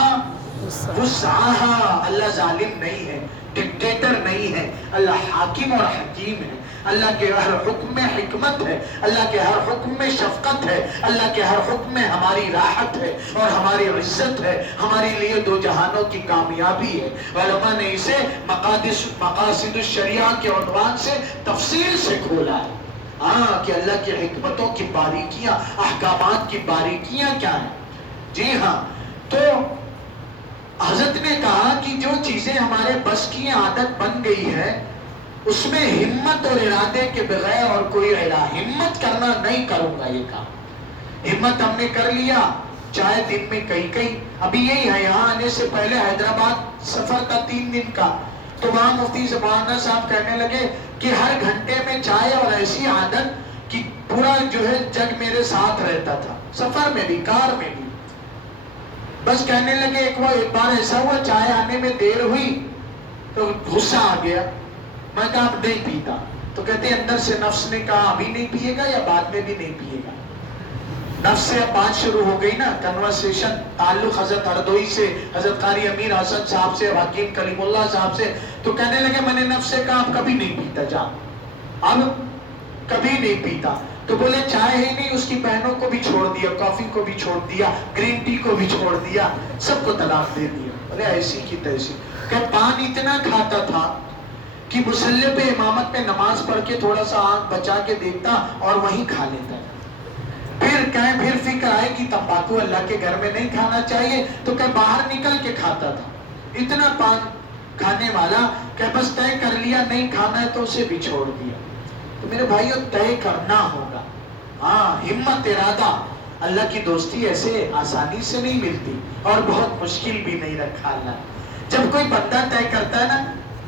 وسعها. اللہ ظالم نہیں ہے، ڈکٹیٹر نہیں ہے، اللہ حاکم اور حکیم ہے. اللہ کے ہر حکم میں حکمت ہے، اللہ کے ہر حکم میں شفقت ہے، اللہ کے ہر حکم میں ہماری راحت ہے اور ہماری عزت ہے، ہمارے لیے 2 جہانوں کی کامیابی ہے. علماء نے اسے مقاصد الشریعہ کے عنوان سے تفصیل سے کھولا ہے. ہاں کہ اللہ کی حکمتوں کی باریکیاں، احکامات کی باریکیاں کیا ہیں. جی ہاں، تو حضرت نے کہا کہ جو چیزیں ہمارے بس کی عادت بن گئی ہے اس میں ہمت اور ارادے کے بغیر اور کوئی ہمت کرنا نہیں کروں گا یہ کام. ہمت ہم نے کر لیا، چاہے دن میں کئی ابھی یہی ہے. یہاں آنے سے پہلے حیدرآباد سفر تھا 3 دن کا، تو وہاں مفتی زبانہ صاحب کہنے لگے کہ ہر گھنٹے میں چائے، اور ایسی عادت کہ پورا جو ہے جگ میرے ساتھ رہتا تھا، سفر میں بھی کار میں بھی. بس کہنے لگے ایک بار ایسا ہوا چائے آنے میں دیر ہوئی تو غصہ آ گیا. میں کہا اب نہیں پیتا. تو کہتے اندر سے نفس نے کہا ابھی نہیں پیے گا یا بعد میں بھی نہیں پیے گا. نفس سے اب بات شروع ہو گئی نا، کنورسیشن، تعلق حضرت ہردوئی سے، حضرت قاری امیر حسن صاحب سے، حکیم کلیم اللہ صاحب سے. تو کہنے لگے میں نے نفس سے کہا اب کبھی نہیں پیتا، جا اب کبھی نہیں پیتا. تو بولے چائے ہی نہیں، اس کی بہنوں کو بھی چھوڑ دیا، کافی کو بھی چھوڑ دیا، گرین ٹی کو بھی چھوڑ دیا، سب کو طلاق دے دیا. بولے ایسی کی تیسی. کہ پان اتنا کھاتا تھا کہ مصلی پہ امامت میں نماز پڑھ کے تھوڑا سا آنکھ بچا کے دیکھتا اور وہیں کھا لیتا. پھر فکر آئے کہ تمباکو اللہ کے گھر میں نہیں کھانا چاہیے، تو کہ باہر نکل کے کھاتا تھا. اتنا پان کھانے والا کہ بس طے کر لیا نہیں کھانا ہے تو اسے بھی چھوڑ دیا. تو میرے بھائیو طے کرنا ہوگا. ہاں، ہمت، ارادہ. اللہ کی دوستی ایسے آسانی سے نہیں ملتی اور بہت مشکل بھی نہیں رکھا اللہ. جب کوئی بندہ طے کرتا ہے نا،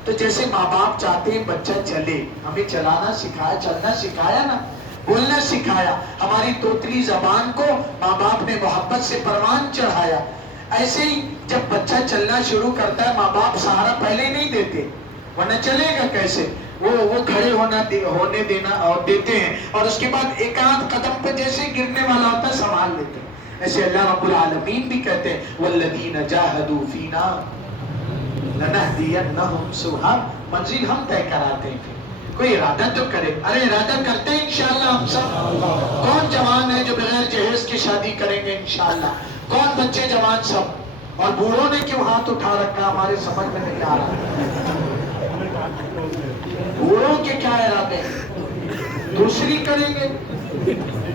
تو جیسے ماں باپ چاہتے ہیں بچہ چلے، ہمیں چلانا سکھایا، چلنا سکھایا نا، بولنا سکھایا. ہماری توتلی زبان کو ماں باپ نے محبت سے پروان چڑھایا. ایسے ہی جب بچہ چلنا شروع کرتا ہے، ماں باپ سہارا پہلے نہیں دیتے، ورنہ چلے گا کیسے. وہ کھڑے ہونے دینا اور دیتے ہیں، اور اس کے بعد ایک آدھ قدم پہ جیسے گرنے والا ہوتا ہے سنبھال لیتے ہیں. ایسے اللہ رب العالمین بھی کہتے ہیں وَالَّذِينَ جَاهَدُوا فِينَا لَنَهْدِيَنَّهُمْ سُبُلَنَا. منزل ہم طے کراتے ہیں. کوئی ارادہ تو کرے. ارے ارادہ کرتے ہیں انشاءاللہ ہم سب. کون جوان ہے جو بغیر جہیز کی شادی کریں گے انشاءاللہ؟ کون بچے جوان سب؟ اور بوڑھوں نے کیوں ہاتھ اٹھا رکھا ہمارے سمجھ میں نہیں آ رہا. بوڑھوں کے کیا ارادے ہیں؟ دوسری کریں گے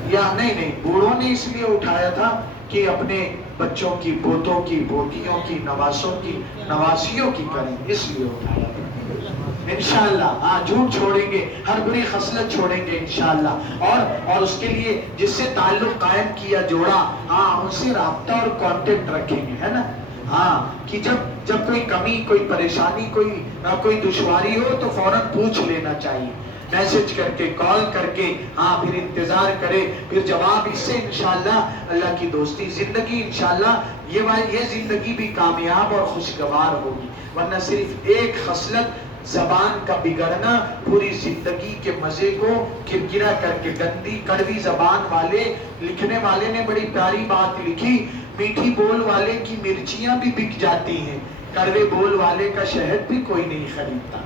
یا نہیں؟ بوڑھوں نے اس لیے اٹھایا تھا کہ اپنے بچوں کی، پوتوں کی، پوتیوں کی، نواسوں کی، نواسیوں کی کریں، اس لیے اٹھایا تھا. انشاءاللہ ہاں، جھوٹ چھوڑیں گے، ہر بری خصلت چھوڑیں گے انشاءاللہ. اور اس کے لیے جس سے تعلق قائم کیا جوڑا، ہاں ان سے رابطہ اور کانٹیکٹ رکھیں گے، ہے نا. ہاں، کہ جب کوئی کمی، کوئی پریشانی، کوئی دشواری ہو تو فوراً پوچھ لینا چاہیے، میسج کر کے، کال کر کے. ہاں، پھر انتظار کرے، پھر جواب. اس سے انشاءاللہ اللہ کی دوستی، زندگی انشاءاللہ یہ زندگی بھی کامیاب اور خوشگوار ہوگی. ورنہ صرف ایک خصلت، زبان کا بگڑنا، پوری زندگی کے مزے کو کرکرا کر کے، گندی کڑوی زبان والے. لکھنے والے نے بڑی پیاری بات لکھی، میٹھی بول والے کی مرچیاں بھی بک جاتی ہیں، کڑوے بول والے کا شہد بھی کوئی نہیں خریدتا.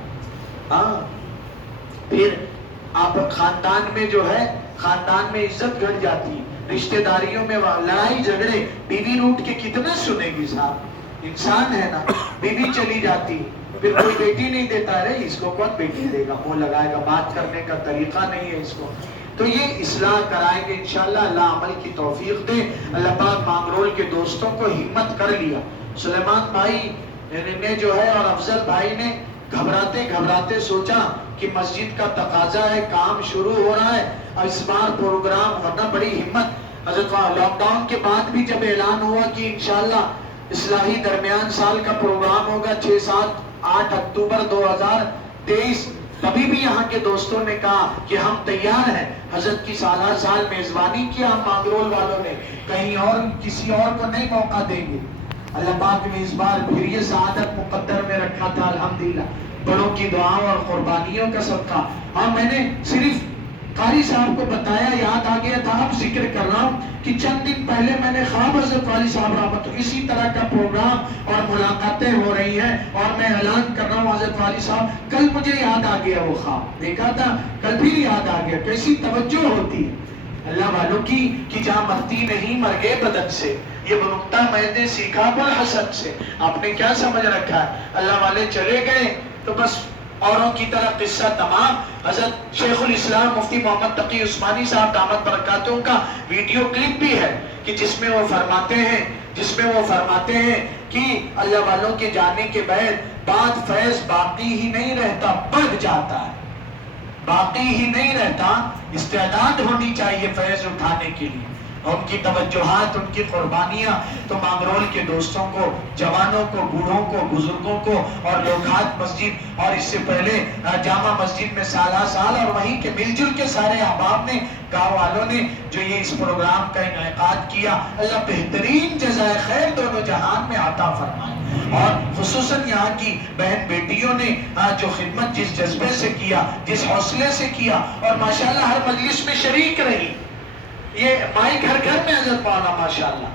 ہاں، پھر آپ خاندان میں جو ہے، خاندان میں عزت گھٹ جاتی، رشتہ داریوں میں لڑائی جھگڑے. بیوی روٹ کے کتنا سنے گی صاحب، انسان ہے نا. بیوی چلی جاتی، پھر کوئی بیٹی نہیں دیتا ہے، اس کو کون بیٹی دے گا، منہ لگائے گا، بات کرنے کا طریقہ نہیں ہے اس کو. تو یہ اصلاح کرائیں گے انشاءاللہ. اللہ عمل کی توفیق دے. اللہ پاک مانگرول کے دوستوں کو ہمت کر لیا. سلیمان بھائی نے جو ہے اور افضل بھائی نے گھبراتے سوچا کہ مسجد کا تقاضا ہے، کام شروع ہو رہا ہے، اور اس بار پروگرام ہونا، بڑی ہمت. حضرت لاک ڈاؤن کے بعد بھی جب اعلان ہوا کہ انشاءاللہ اصلاحی درمیان سال کا پروگرام ہوگا 6، 7، 8 اکتوبر 2023، تبھی بھی یہاں کے دوستوں نے کہا کہ ہم تیار ہیں. حضرت کی سالہ سال میزبانی کیا ہم مانگرول والوں نے، کہیں اور کسی اور کو نہیں موقع دیں گے. اللہ پاک نے اس بار پھر یہ سعادت مقدر میں رکھا تھا الحمدللہ، بڑوں کی دعاؤں اور قربانیوں کا صدقہ. ہاں، میں نے صرف قاری صاحب کو بتایا، یاد آ گیا تھا، اب ذکر کر رہا ہوں کہ چند دن پہلے میں نے خواب حضرت قاری صاحب رحمت اسی طرح کا پروگرام اور ملاقاتیں ہو رہی ہیں، اور میں اعلان کر رہا ہوں حضرت قاری صاحب، کل مجھے یاد آ گیا، وہ خواب دیکھا تھا، کل بھی یاد آ گیا. کیسی توجہ ہوتی ہے اللہ والوں کی کہ جہاں مرتی نہیں مر گئے بدن سے. یہ نکتہ میں نے سیکھا بالحسن سے. آپ نے کیا سمجھ رکھا ہے، اللہ والے چلے گئے تو بس اوروں کی طرح قصہ تمام. حضرت شیخ الاسلام مفتی محمد تقی عثمانی صاحب دامت برکاتوں کا ویڈیو کلپ بھی ہے کہ جس میں وہ فرماتے ہیں کہ اللہ والوں کے جانے کے بعد بعد فیض باقی ہی نہیں رہتا، بڑھ جاتا ہے، باقی ہی نہیں رہتا۔ استعداد ہونی چاہیے فیض اٹھانے کے لیے، ان کی توجہات، ان کی قربانیاں۔ تو مانگرول کے دوستوں کو، جوانوں کو، بوڑھوں کو، بزرگوں کو، اور لوکھات مسجد اور اس سے پہلے جامع مسجد میں سالہ سال، اور وہیں کے مل جل کے سارے احباب نے، گاؤں والوں نے جو یہ اس پروگرام کا انعقاد کیا، اللہ بہترین جزائے خیر دونوں جہان میں عطا فرمائے۔ اور خصوصاً یہاں کی بہن بیٹیوں نے جو خدمت جس جذبے سے کیا، جس حوصلے سے کیا، اور ماشاءاللہ ہر مجلس میں شریک رہی۔ یہ مائی گھر گھر میں حضرت مولانا ماشاءاللہ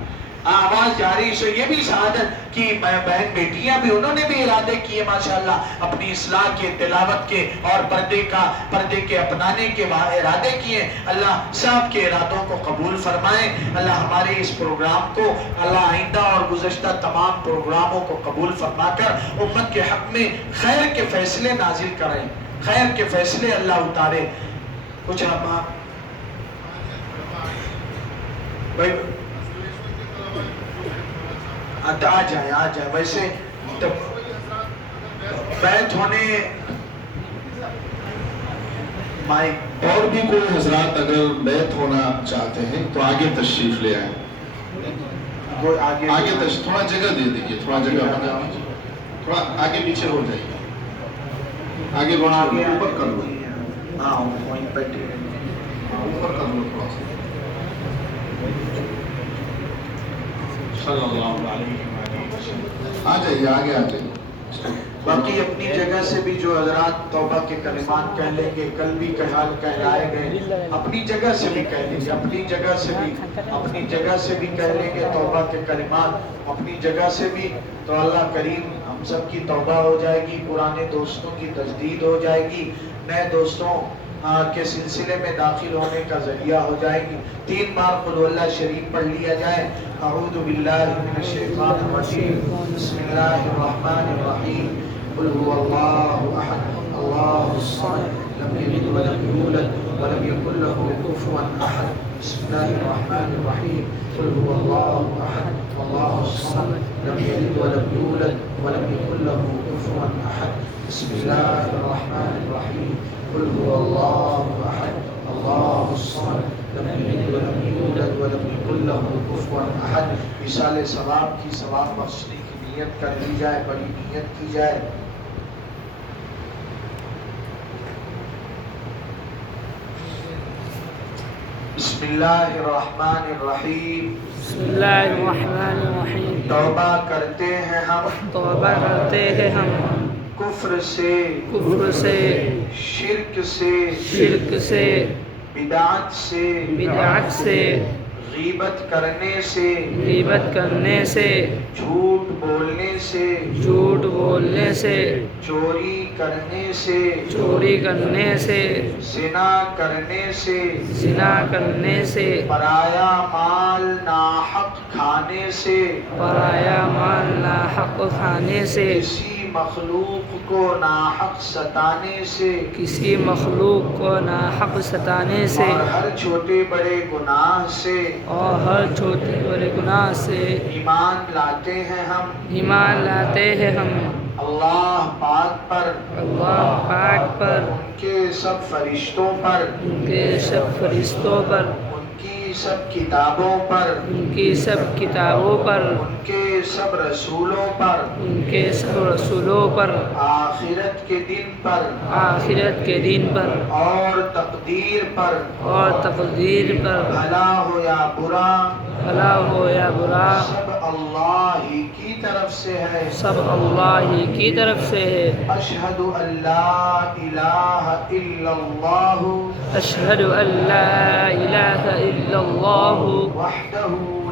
آواز جاری، سو یہ بھی شہادت کی بہن بیٹیاں بھی، انہوں نے بھی ارادے کیے ماشاءاللہ اپنی اصلاح کے، تلاوت کے اور پردے کے اپنانے کے ارادے کیے۔ اللہ سب کے ارادوں کو قبول فرمائے۔ اللہ ہمارے اس پروگرام کو، اللہ آئندہ اور گزشتہ تمام پروگراموں کو قبول فرما کر امت کے حق میں خیر کے فیصلے نازل کریں، خیر کے فیصلے اللہ اتارے۔ کچھ بھائی آ جائیں ویسے بیعت ہونے اور بھی کوئی حضرات اگر بیعت ہونا چاہتے ہیں تو آگے تشریف لے آئیں، آگے تھوڑا جگہ دے دیجیے، تھوڑا جگہ بنا دیجیے، تھوڑا آگے پیچھے ہو جائیے، آگے اوپر کر لو، اوپر کر لو تھوڑا سا۔ صلی اللہ علیہ وسلم۔ آ جائیے، آگے آ جائیے۔ باقی اپنی جگہ سے بھی جو حضرات توبہ کے کلمات کہہ لیں گے، کل بھی کہلائے گئے، اپنی جگہ سے بھی کہہ لیں گے، اپنی جگہ سے بھی کہہ لیں گے توبہ کے کلمات، اپنی جگہ سے بھی، تو اللہ کریم ہم سب کی توبہ ہو جائے گی، پرانے دوستوں کی تجدید ہو جائے گی، نئے دوستوں کے سلسلے میں داخل ہونے کا ذریعہ ہو جائے گی۔ 3 بار قل هو اللہ شریف پڑھ لیا جائے۔ اعوذ باللہ من الشیطان الرجیم، بسم اللہ الرحمن الرحیم، قل هو اللہ احد اللہ الصمد لم یلد ولم یولد ولم یکن له کفوا احد، بسم اللہ الرحمن الرحیم، قل هو اللہ احد اللہ الصمد لم یلد ولم یولد ولم یکن له کفوا احد، بسم اللہ الرحمن الرحیم، قل هو اللہ احد اللہ الصمد لم یلد ولم یولد ولم یکن له کفوا احد۔ ایصال ثواب کی، ثواب بخشنے کی نیت کر لی جائے، بڑی نیت کی جائے۔ بسم اللہ الرحمن الرحیم، بسم اللہ الرحمن الرحیم، توبہ کرتے ہیں ہم، توبہ کرتے ہیں ہم کفر سے، کفر سے، شرک سے، شرک سے، بدعت سے، بدعت سے، غیبت کرنے سے، غیبت کرنے سے، جھوٹ بولنے سے، جھوٹ بولنے سے، چوری کرنے سے، چوری کرنے سے، زنا کرنے سے، زنا کرنے سے، پرایا مال ناحق کھانے سے، پرایا مال ناحق کھانے سے، کسی مخلوق کو ناحق ستانے سے، کسی مخلوق کو ناحق ستانے سے، اور ہر چھوٹے بڑے گناہ سے، اور ہر چھوٹے بڑے گناہ سے ایمان لاتے ہیں ہم، ایمان لاتے ہیں ہم اللہ پاک پر، اللہ پاک پر، ان کے سب فرشتوں پر، ان کے سب فرشتوں پر، ان کی سب کتابوں پر، ان کی سب کتابوں پر، ان کے سب رسولوں پر، ان کے سب رسولوں پر، آخرت کے دن پر، آخرت کے دن پر، اور تقدیر پر، اور تقدیر پر، بھلا ہو یا برا، بھلا ہو یا برا، سب اللہ ہی کی طرف سے ہے۔ سب اللہ ہی کی طرف سے ہے۔ اشہد ان لا الہ الا اللہ اشہد ان لا الہ الا اللہ وحدہ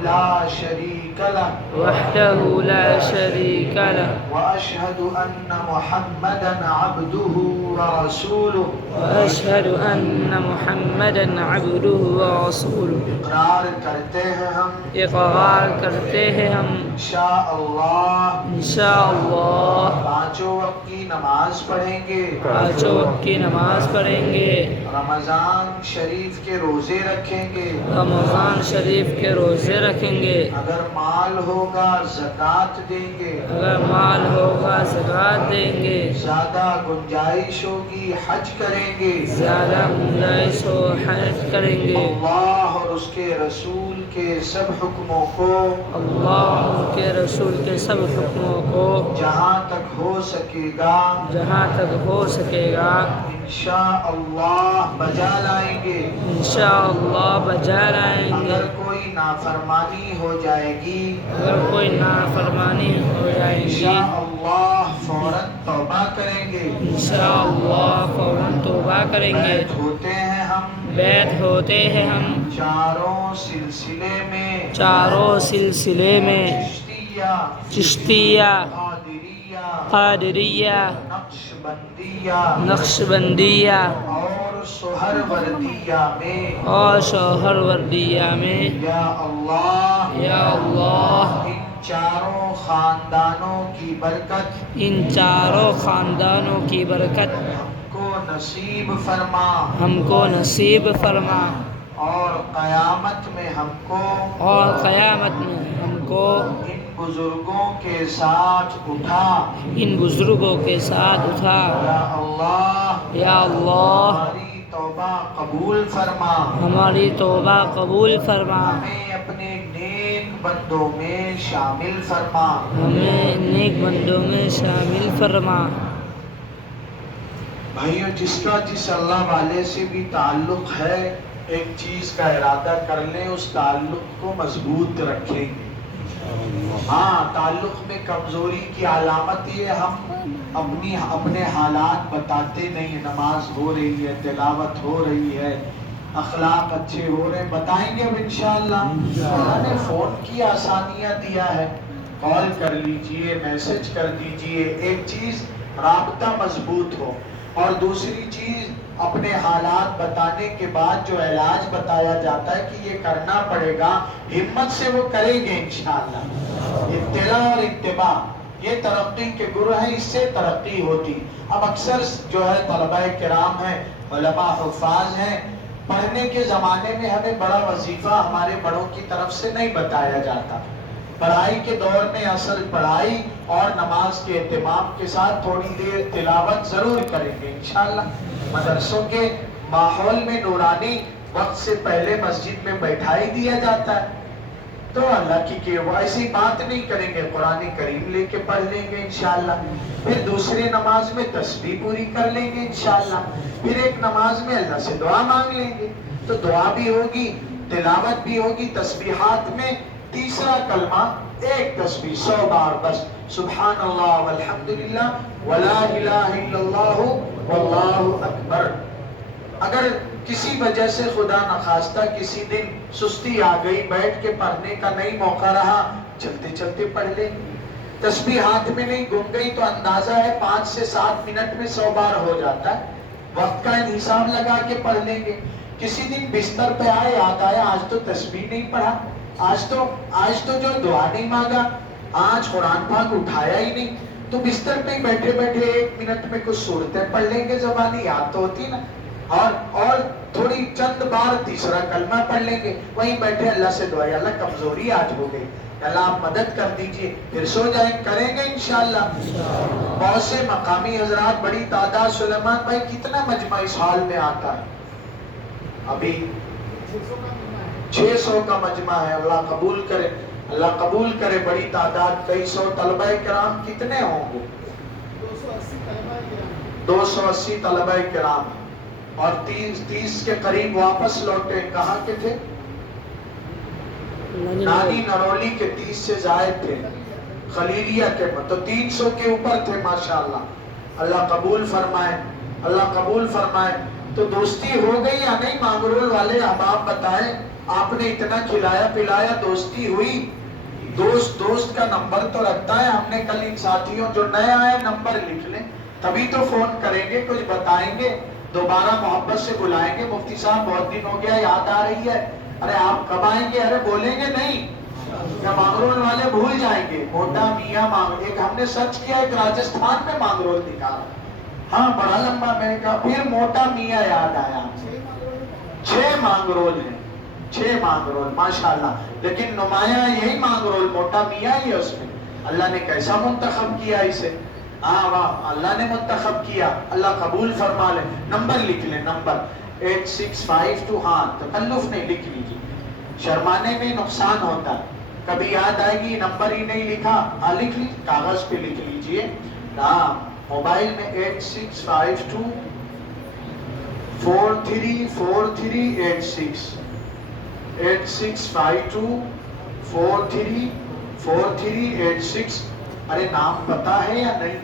لا شریک لہ وحدہ لا شریک لہ واشہد ان محمدا عبدہ ورسولہ واشہد ان محمدا عبدہ ورسولہ۔ اقرار کرتے ہیں ہم اقرار کرتے ہیں ہم انشاءاللہ انشاءاللہ 5 وقت کی نماز پڑھیں گے، 5 وقت کی نماز پڑھیں گے، رمضان شریف کے روزے رکھیں گے، رمضان شریف کے روزے رکھیں گے، اگر مال ہوگا زکوٰۃ دیں گے، اگر مال ہوگا زکوٰۃ دیں گے، زیادہ گنجائش ہوگی حج کریں گے، زیادہ گنجائش ہو حج کریں گے، اللہ اور اس کے رسول کے سب حکموں کو اللہ ان کے رسول کے سب حکموں کو جہاں تک ہو سکے گا جہاں تک ہو سکے گا انشاءاللہ بجا لائیں گے۔ انشاءاللہ بجا لائیں گے۔ اگر کوئی نافرمانی ہو جائے گی اگر کوئی نافرمانی ہو جائے گی انشاءاللہ فوراً توبہ کریں گے۔ انشاءاللہ فوراً توبہ کریں گے۔ بیعت ہوتے ہیں ہم بیعت ہوتے ہیں ہم چاروں سلسلے میں چشتیہ، قادریہ، نقشبندیہ اور سہروردیہ میں اور سہروردیہ میں۔ یا اللہ یا اللہ ان چاروں خاندانوں کی برکت ان چاروں خاندانوں کی برکت ہم کو نصیب فرما، ہم کو نصیب فرما، اور قیامت میں ہم کو اور قیامت میں ہم کو ان بزرگوں کے ساتھ اٹھا۔ ان بزرگوں کے ساتھ اٹھا۔ یا اللہ یا اللہ ہماری توبہ قبول فرما، ہماری توبہ قبول فرما، ہمیں اپنے نیک بندوں میں شامل فرما۔ ہمیں نیک بندوں میں شامل فرما۔ بھائیو جس کا جس اللہ والے سے بھی تعلق ہے ایک چیز کا ارادہ کر لیں، اس تعلق کو مضبوط رکھیں گے۔ ہاں تعلق میں کمزوری کی علامت یہ ہم اپنے حالات بتاتے نہیں، نماز ہو رہی ہے، تلاوت ہو رہی ہے، اخلاق اچھے ہو رہے ہیں، بتائیں گے اب انشاءاللہ۔ اللہ نے فون کی آسانیاں دیا ہے، کال کر لیجئے، میسج کر دیجئے۔ ایک چیز رابطہ مضبوط ہو، اور دوسری چیز اپنے حالات بتانے کے بعد جو علاج بتایا جاتا ہے کہ یہ کرنا پڑے گا، ہمت سے وہ کریں گے انشاءاللہ۔ اطلاع اور اتباع یہ ترقی کے گرو ہیں، اس سے ترقی ہوتی۔ اب اکثر جو ہے طلبہ کرام ہیں، علماء حفاظ ہیں، پڑھنے کے زمانے میں ہمیں بڑا وظیفہ ہمارے بڑوں کی طرف سے نہیں بتایا جاتا۔ پڑھائی کے دور میں اصل پڑھائی اور نماز کے اہتمام کے ساتھ تھوڑی دیر تلاوت ضرور کریں گے انشاءاللہ۔ مدرسوں کے ماحول میں نورانی وقت سے پہلے مسجد میں بیٹھائی دیا جاتا ہے، تو اللہ کی وہ ایسی بات نہیں کریں گے، قرآن کریم لے کے پڑھ لیں گے انشاءاللہ۔ پھر دوسری نماز میں تسبیح پوری کر لیں گے انشاءاللہ۔ پھر ایک نماز میں اللہ سے دعا مانگ لیں گے، تو دعا بھی ہوگی، تلاوت بھی ہوگی۔ تسبیحات میں تیسرا کلمہ ایک تسبیح 100 بار بس، سبحان اللہ والحمدللہ ولا الہ الا اللہ واللہ اکبر۔ اگر کسی وجہ سے خدا نخواستہ کسی دن سستی آ گئی، بیٹھ کے پڑھنے کا نہیں موقع رہا، چلتے چلتے پڑھ لیں۔ تسبیح ہاتھ میں نہیں گم گئی تو اندازہ ہے 5 سے 7 منٹ میں 100 بار ہو جاتا ہے، وقت کا حساب لگا کے پڑھ لیں گے۔ کسی دن بستر پہ آئے، یاد آیا آج تو تسبیح نہیں پڑھا، آج تو جو دعا نہیں مانگا، آج قرآن پاک اٹھایا ہی نہیں، تو بستر پہ بیٹھے بیٹھے 1 منٹ میں کچھ سورتیں پڑھ لیں گے، زبانی یاد تو ہوتی نا، اور تھوڑی چند بار تیسرا کلمہ پڑھ لیں گے، وہیں بیٹھے اللہ سے دعا، اللہ کمزوری آج ہو گئی، اللہ آپ مدد کر دیجئے، پھر سو جائیں، کریں گے انشاءاللہ۔ بہت سے مقامی حضرات، بڑی تعداد، سلیمان بھائی کتنا مجمع اس حال میں آتا ہے؟ ابھی 600 کا مجمع ہے، اللہ قبول کرے، اللہ قبول کرے، بڑی تعداد، کئی سو طلبہ کرام کتنے ہوں گے؟ 280 طلبہ کرام، اور 30 کے قریب واپس لوٹے، کہاں کے تھے؟ نانی نرولی کے 30 سے زائد تھے، خلیلیہ کے، تو 300 کے اوپر تھے ماشاءاللہ۔ اللہ قبول فرمائے، اللہ قبول فرمائے۔ تو دوستی ہو گئی یا نہیں؟ مانگرول والے احباب بتائیں، آپ نے اتنا کھلایا پلایا، دوستی ہوئی؟ دوست کا نمبر تو رکھتا ہے، ہم نے کل ان ساتھیوں جو نئے آئے نمبر لکھ لیں، تبھی تو فون کریں گے، کچھ بتائیں گے، دوبارہ محبت سے بلائیں گے، مفتی صاحب بہت دن ہو گیا، یاد آ رہی ہے، ارے آپ کب آئیں گے؟ ارے بولیں گے نہیں کیا؟ مانگرول والے بھول جائیں گے، موٹا میاں ایک ہم نے سرچ کیا، ایک راجستھان میں مانگرول دکھا رہا، ہاں بڑا لمبا، میں نے کہا پھر موٹا میاں یاد آیا، 6 مانگرول ہیں، 6 مانگ رول ماشاءاللہ، لیکن نمایاں یہی مانگ رول، موٹا میاں ہی ہے اس میں۔ اللہ نے کیسا منتخب کیا اسے، ہاں واہ، اللہ نے منتخب کیا، اللہ قبول فرما لے۔ نمبر لکھ لیں، نمبر 8652، ہاں تکلف نہیں، لکھ لیجیے، شرمانے میں نقصان ہوتا ہے، کبھی یاد آئے گی نمبر ہی نہیں لکھا، ہاں لکھ لیجیے، کاغذ پہ لکھ لیجیے، ہاں موبائل میں 8652 434386، 8652 434386۔ ارے نام پتا ہے یا نہیں؟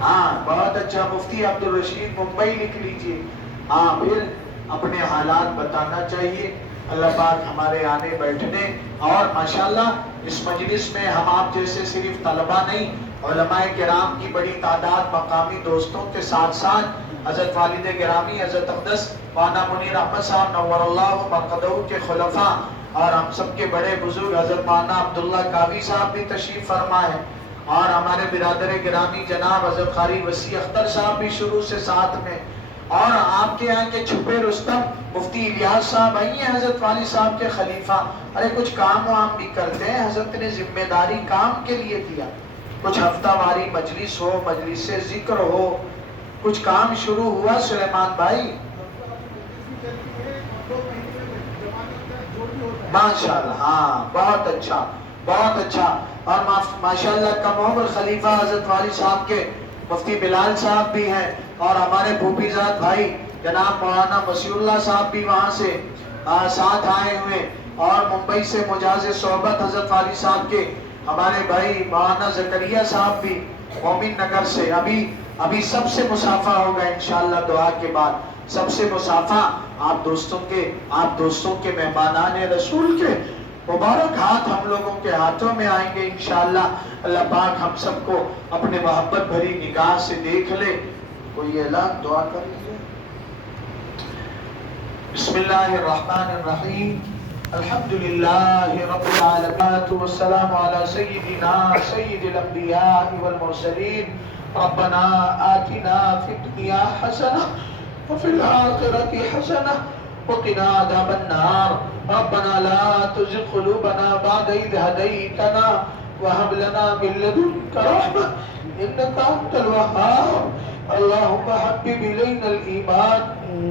ہاں بہت اچھا، مفتی عبدالرشید ممبئی لکھ لیجئے۔ ہاں پھر اپنے حالات بتانا چاہیے، اللہ پاک ہمارے آنے بیٹھنے، اور ماشاءاللہ اس مجلس میں ہم آپ جیسے صرف طلبہ نہیں، علماء کرام کی بڑی تعداد، مقامی دوستوں کے ساتھ ساتھ حضرت والد گرامی حضرت اقدس مولانا منیر احمد صاحب نور اللہ مرقدہ کے خلفاء، اور ہم سب کے بڑے بزرگ حضرت مولانا عبداللہ قاوی صاحب بھی تشریف فرما ہے، اور ہمارے برادر گرامی جناب حضرت قاری وسیع اختر صاحب بھی شروع سے ساتھ میں، اور آپ کے یہاں کے چھپے رستم مفتی الیاس صاحب آئی ہیں، حضرت والی صاحب کے خلیفہ۔ ارے کچھ کام وام بھی کرتے ہیں، حضرت نے ذمہ داری کام کے لیے دیا، کچھ ہفتہ واری مجلس ہو، مجلس سے ذکر ہو، کچھ کام شروع ہوا سلیمان بھائی؟ ماشاءاللہ، ہاں بہت اچھا بہت اچھا، اور ماشاءاللہ کم عمر خلیفہ حضرت والی صاحب کے مفتی بلال صاحب بھی ہیں، اور ہمارے پھوپھی زاد بھائی جناب مولانا وسیع اللہ صاحب بھی وہاں سے ساتھ آئے ہوئے، اور ممبئی سے مجاز صحبت حضرت والی صاحب کے ہمارے بھائی مولانا زکریا صاحب بھی مومن نگر سے، ابھی سب سے مصافحہ ہوگا انشاءاللہ دعا کے بعد، سب سے مصافحہ، آپ دوستوں کے مہمانان رسول کے مبارک ہاتھ ہم لوگوں کے ہاتھوں میں آئیں گے انشاءاللہ۔ اللہ پاک ہم سب کو اپنے محبت بھری نگاہ سے دیکھ لے۔ کوئی اعلان دعا کر لیجیے۔ بسم اللہ الرحمن الرحیم، الحمدللہ رب العالمین والسلام علی سیدنا سید الانبیاء والمرسلین، ربنا آتنا فی الدنیا حسنہ وفي الآخرة حسنة وقنا عذاب النار، ربنا لا تزغ قلوبنا بعد إذ هديتنا وهب لنا من لدنك رحمة إنك أنت الوهاب، اللهم حبب إلينا الإيمان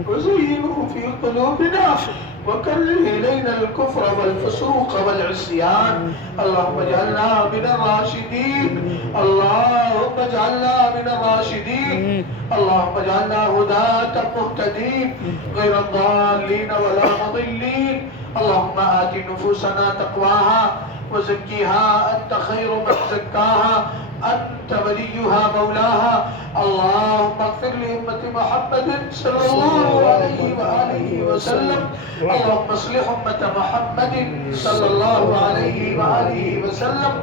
وزينه في قلوبنا وكره إلينا الكفر والفسوق والعصيان، اللهم اجعلنا من الراشدين، اللهم اجعلنا من الراشدين، اللهم اجعلنا هداة مهتدين غير ضالين ولا مضلين، اللهم آت نفوسنا تقواها وزكها أنت خير من زكاها أنت وليها مولاها، اللهم اغفر لأمة محمد صلى الله عليه وآله وسلم، اللهم اصلح أمة محمد صلى الله عليه وآله وسلم،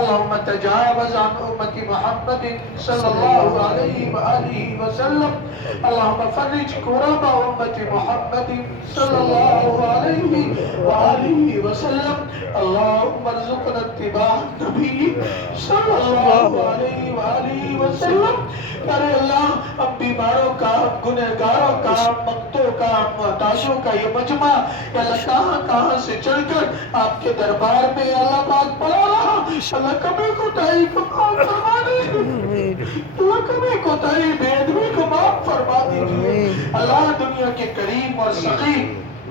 اللهم تجاوز عن أمة محمد صلى الله عليه وآله وسلم، اللهم فرج كرب أمة محمد صلى الله عليه وآله وسلم، اللهم ارزقنا اتباع النبي صلى الله عليه وآله وسلم۔ ارے اللہ، اب بیماروں کا، گنہگاروں کا، مقتوں کا، محتاجوں کا یہ مجمع اللہ کہاں سے چل کر آپ کے دربار میں اللہ پاک بلا رہا، اللہ کمی کوتاہی کو معاف فرما دیجیے، اللہ کمی کوتاہی بے ادبی کو معاف فرما دیجیے، اللہ دنیا کے کریم اور سخی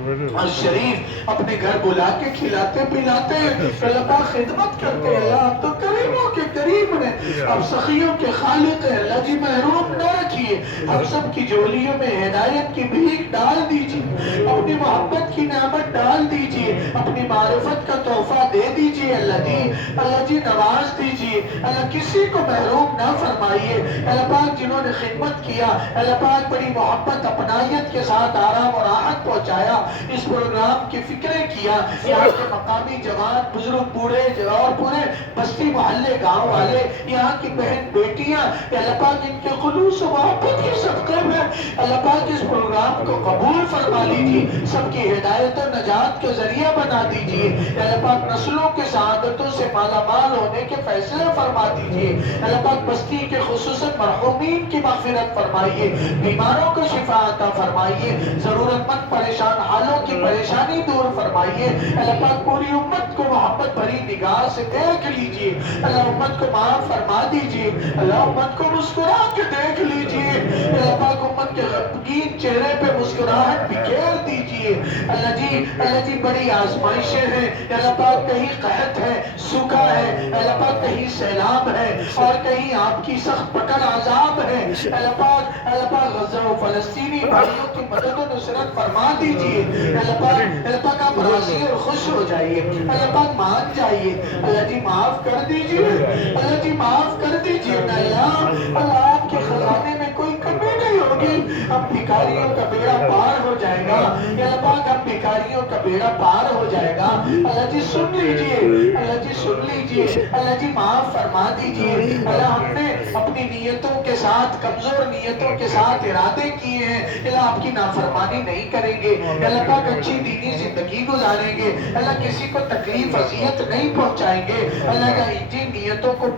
اور شریف اپنے گھر بلا کے کھلاتے پلاتے اللہ پاک خدمت کرتے ہیں، اللہ آپ تو کریموں کے کریم ہیں، اب سخیوں کے خالق ہیں، اللہ جی محروم نہ رکھیے، ہم سب کی جولیوں میں ہدایت کی بھیک ڈال دیجیے، اپنی محبت کی نعمت ڈال دیجیے، اپنی معرفت کا تحفہ دے دیجیے، اللہ جی نواز دیجیے، اللہ کسی کو محروم نہ فرمائیے، اللہ پاک جنہوں نے خدمت کیا، اللہ پاک بڑی محبت اپنائیت کے ساتھ آرام اور راحت پہنچایا، اس پروگرام کی فکریں کیا، یہاں کے مقامی جوان، بزرگ، بوڑھے اور پورے بستی محلے گاؤں والے، یہاں کی بہن بیٹیاں، اللہ پاک ان کے خلوص و محبت کے صدقے میں اللہ پاک اس پروگرام کو قبول فرما لیجیے، سب کی ہدایت و نجات کے ذریعہ بنا دیجیے، اللہ پاک نسلوں کے سعادتوں سے مالا مال ہونے کے فیصلے فرما دیجیے، اللہ پاک بستی کے خصوصاً مرحومین کی مغفرت فرمائیے، بیماروں کو شفا عطا فرمائیے، ضرورت مند پریشان حالوں کی پریشانی دور فرمائیے۔ اللہ پاک پوری امت کو محبت بھری نگاہ سے دیکھ لیجئے، اللہ امت کو معاف فرما دیجئے، اللہ امت کو مسکرا کے دیکھ لیجئے، اللہ پاک امت کے غمگین چہرے پہ مسکراہٹ بکھیر دیجئے۔ اللہ جی بڑی آزمائشیں ہیں، اللہ پاک کہیں قحط ہے، سوکھا ہے، اللہ پاک کہیں سیلاب ہے، اور کہیں آپ کی سخت پکڑ عذاب ہے۔ اللہ پاک غزہ و فلسطینی بھائیوں کی مدد و نصرت فرما دیجئے۔ اللہ پاک آپ راضی اور خوش ہو جائیے، اللہ پاک مان جائیے، اللہ جی معاف کر دیجئے، اللہ جی معاف کر دیجئے۔ اللہ آپ کے خزانے میں کوئی کمی نہیں ہوگی، ہم بھکاریوں کا بیڑا پار ہو جائے گا، اللہ پاک ہم بھکاریوں کا بیڑا پار ہو جائے گا۔ اللہ جی سن لیجئے، اللہ جی سن لیجئے، اللہ جی معاف فرما دیجئے۔ اللہ ہم نے اپنی نیتوں کے ساتھ، کمزور نیتوں کے ساتھ ارادے کیے ہیں، اللہ آپ کی نافرمانی نہیں کریں گے، اللہ پاک اچھی دینی زندگی گزاریں گے، اللہ کسی کو تکلیف اذیت نہیں پہنچائیں گے، اللہ کا جی نیتوں کو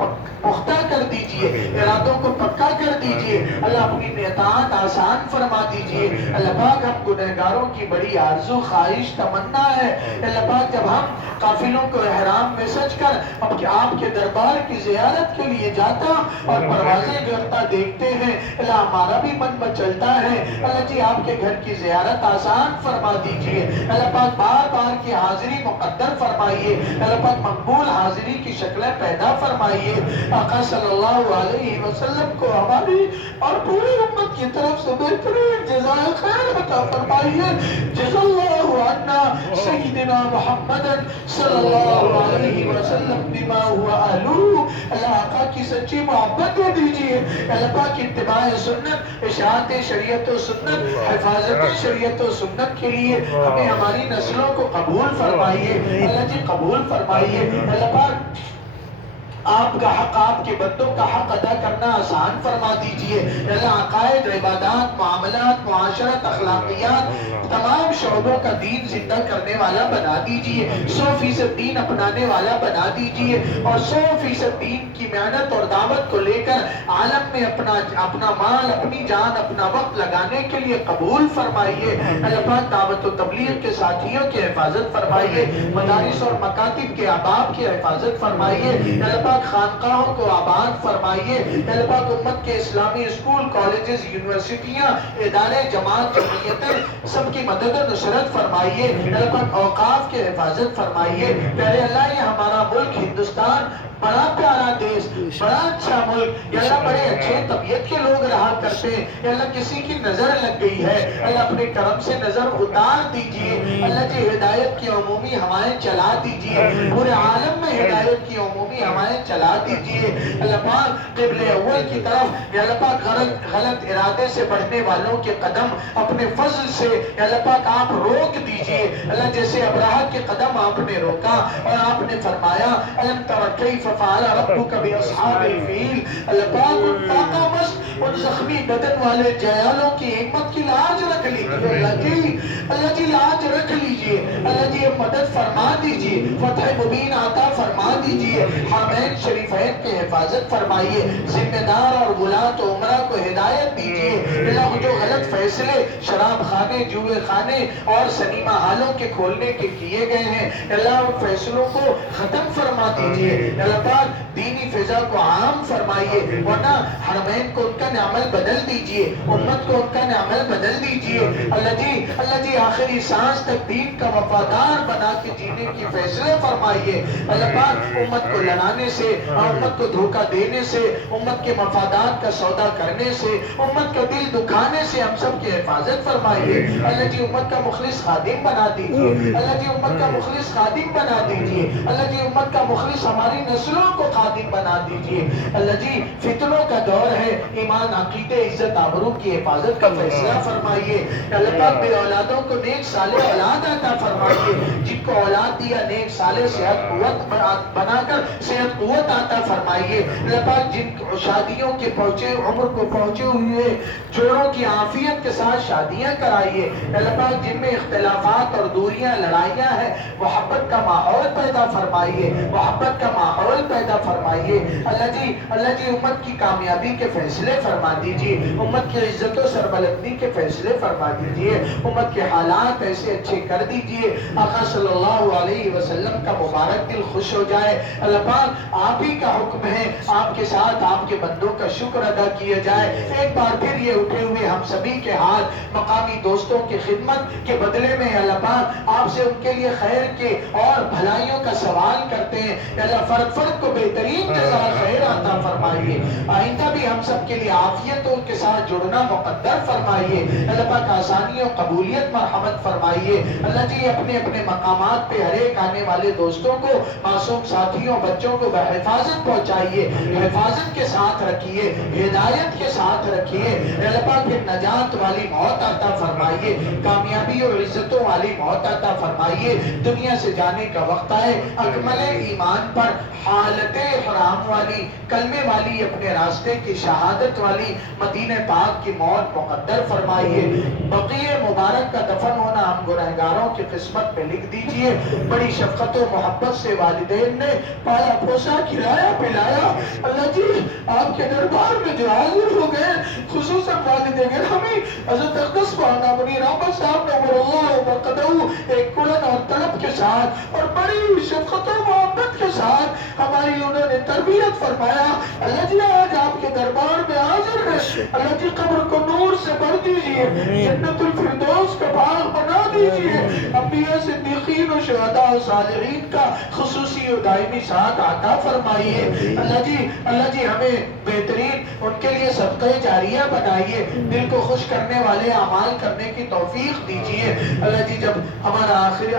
پختہ کر دیجئے، ارادوں کو پکا کر دیجئے، اللہ اپنی اطاعت آسان فرما دیجئے۔ اللہ پاک ہم گنہگاروں کی بڑی آرزو خواہش تمنا ہے، اللہ پاک جب ہم قافلوں کو احرام میں سج کر آپ کے دربار کی زیارت کے لیے جاتا اور پروازیں گرتا دیکھتے ہیں، اللہ ہمارا بھی من مچلتا ہے، اللہ جی آپ کے گھر کی زیارت آسان فرما دیجئے، اللہ پاک بار بار کی حاضری مقدر فرمائیے، اللہ پاک مقبول حاضری کی شکلیں پیدا فرمائیے۔ آقا صلی اللہ علیہ وسلم کو ہماری اور پوری امت کی طرف سے بہترین جزائے خیر عطا فرمائیے۔ جزا اللہ عنا سیدنا محمد صلی اللہ علیہ وسلم بما ہوا اہلو، اللہ آقا کی سچی محبت دے دیجئے، اللہ پاک اتباع سنت، اشاعت شریعت و سنت، حفاظت شریعت و سنت کے لیے ہمیں ہماری نسلوں کو قبول فرمائیے، اللہ جی قبول فرمائیے۔ اللہ پاک آپ کا حق، آپ کے بندوں کا حق ادا کرنا آسان فرما دیجئے، اللہ عقائد، عبادات، معاملات، معاشرت، اخلاقیات، تمام شعبوں کا دین زندہ کرنے والا بنا دیجئے، 100% دین اپنانے والا بنا دیجئے، اور 100% دین کی محنت اور دعوت کو لے کر عالم میں اپنا مال، اپنی جان، اپنا وقت لگانے کے لیے قبول فرمائیے۔ اللہ پاک دعوت و تبلیغ کے ساتھیوں کی حفاظت فرمائیے، مدارس اور مکاتب کے احباب کی حفاظت فرمائیے، اللہ پاک خانقاہوں کو آباد فرمائیے، اللہ پاک امت کے اسلامی اسکول، کالجز، یونیورسٹیاں، ادارے، جماعت، جمعیتیں، سب کی مدد و نصرت فرمائیے، اللہ پاک اوقاف کی حفاظت فرمائیے۔ پیارے اللہ یہ ہمارا ملک ہندوستان بڑا پیارا دیش، بڑا اچھا ملک، یا اللہ بڑے اچھے طبیعت کے لوگ رہا کرتے ہیں، یا اللہ کسی کی نظر لگ گئی ہے، اللہ اپنے کرم سے نظر اتار دیجئے، اللہ جی ہدایت کی عمومی ہوائیں چلا دیجئے، پورے عالم میں ہدایت کی عمومی ہوائیں چلا دیجئے، اللہ پاک قبل اول کی طرف، یا اللہ پاک غلط ارادے سے بڑھنے والوں کے قدم اپنے فضل سے، یا اللہ پاک آپ روک دیجئے، اللہ جیسے ابراہ کے قدم آپ نے روکا اور آپ نے فرمایا الم تر کیف فعل ربک باصحاب الفیل، اللہ پاک ان فاقہ مست، ان زخمی بدن والے جیالوں کی ہمت کی لاج رکھ لیجئے، اللہ جی لاج رکھ لیجئے، اللہ جی مدد فرما دیجئے، فتح مبین عطا فرما دیجئے، حرمین شریفین کی حفاظت فرمائیے، ذمہ دار اور غلاة عمرہ کو ہدایت دیجئے، اللہ جو غلط فیصلے شراب خانے، جوئے خانے اور سنیما ہالوں کے کھولنے کے کیے گئے ہیں، اللہ ان فیصلوں کو ختم فرما دیجئے، اللہ پاک دینی فضا کو عام فرمائیے، ورنہ حرمین کو ان کا نعمل بدل دیجئے، امت کو ان کا نعمل بدل دیجئے، اللہ جی آخری سانس تک دین کا وفادار بنا کے جینے کی فیصلے فرمائیے، اللہ پاک امت کو لڑانے سے، امت کو دھوکہ دینے سے، امت کے مفادات کا سودا کرنے سے، امت کا دل دکھانے سے ہم سب کی حفاظت فرمائیے، اللہ جی امت کا مخلص خادم بنا دیجئے، اللہ جی امت کا مخلص خادم بنا دیجئے، اللہ جی امت کا مخلص ہماری نسلوں کو خادم بنا دیجئے، اللہ جی فتنوں کا دور ہے، ایمان، عقیدے، عزت، آبرو کی حفاظت کا فیصلہ فرمائیے، اللہ پاک بے اولادوں کو نیک صالح اولاد عطا فرمائیے، جن کو اولاد دیا نیک صالح صحت قوت بنا کر صحت قوت عطا فرمائیے اللہ پاک، جن شادیوں کے پہنچے عمر کو پہنچے ہوئے جوڑوں کی عافیت کے ساتھ شادیاں کرائیے اللہ پاک، جن میں اختلافات اور دوریاں لڑائیاں ہیں محبت کا ماحول پیدا فرمائیے، محبت کا ماحول پیدا فرمائیے اللہ جی امت کی کامیابی کے فیصلے فرما دیجیے، امت کی عزت و سربلندی کے فیصلے فرما دیجیے، امت کے حالات ایسے اچھے کر دیجیے آقا صلی اللہ علیہ وسلم کا مبارک دل خوش ہو جائے اللہ پاک، آپ ہی کا حکم ہے، آپ کے ساتھ آپ کے بندوں کا شکر ادا کیا جائے۔ ایک بار پھر یہ اٹھے ہوئے ہم سبھی کے ہاتھ مقامی دوستوں کی خدمت کے بدلے میں اللہ پاک آپ سے ان کے لیے خیر کے اور بھلائیوں کا سوال کرتے ہیں اللہ، فرد فرد کو بہترین جزا خیر عطا فرمائیے، آئندہ بھی ہم سب کے لیے عافیتوں کے ساتھ جڑنا مقدر فرمائیے اللہ پاک، آسانی و قبولیت مرحمت فرمائیے اللہ جی، اپنے اپنے مقامات پہ ہر ایک آنے والے دوستوں کو معصوم ساتھیوں بچوں کو بحفاظت پہنچائیے، حفاظت کے ساتھ رکھیے، ہدایت کے ساتھ رکھیے اللہ پاک، پھر نجات والی موت عطا فرمائیے، کامیابی اور عزتوں والی موت عطا فرمائیے، دنیا سے جانے کا وقت آئے اکمل ایمان پر حالت حرام والی کلمے والی اپنے راستے کی شہادت والی مدینہ پاک کی موت مقدر فرمائیے، بقیع مبارک کا دفن ہونا ہم گنہگاروں کی قسمت میں لکھ دیجئے، بڑی شفقت و محبت سے والدین نے پالا پوسا کھلایا پلایا اللہ جی، آپ کے دربار میں جو حاضر ہو گئے خصوصاً والد گرامی حضرت اقدس مولانا منیر احمد صاحب نور اللہ وبرکاتہ، ایک کڑن اور طلب کے ساتھ اور بڑی شفقت و محبت کے ساتھ ہماری انہوں نے تربیت فرمایا اللہ جی، آج آپ کے دربار میں حاضر ہے اللہ جی، قبر کو نور سے بھر دیجئے، جنت الفردوس کا باغ بنا دیجئے، انبیاء صدیقین و شہداء و صالحین کا خصوصی و دائمی ساتھ عطا فرمائیے اللہ جی، ہمیں بہترین ان کے لیے صدقہ جاریہ بنائیے، دل کو خوش کرنے والے اعمال کرنے کی توفیق دیجئے اللہ جی، جب ہمارا آخر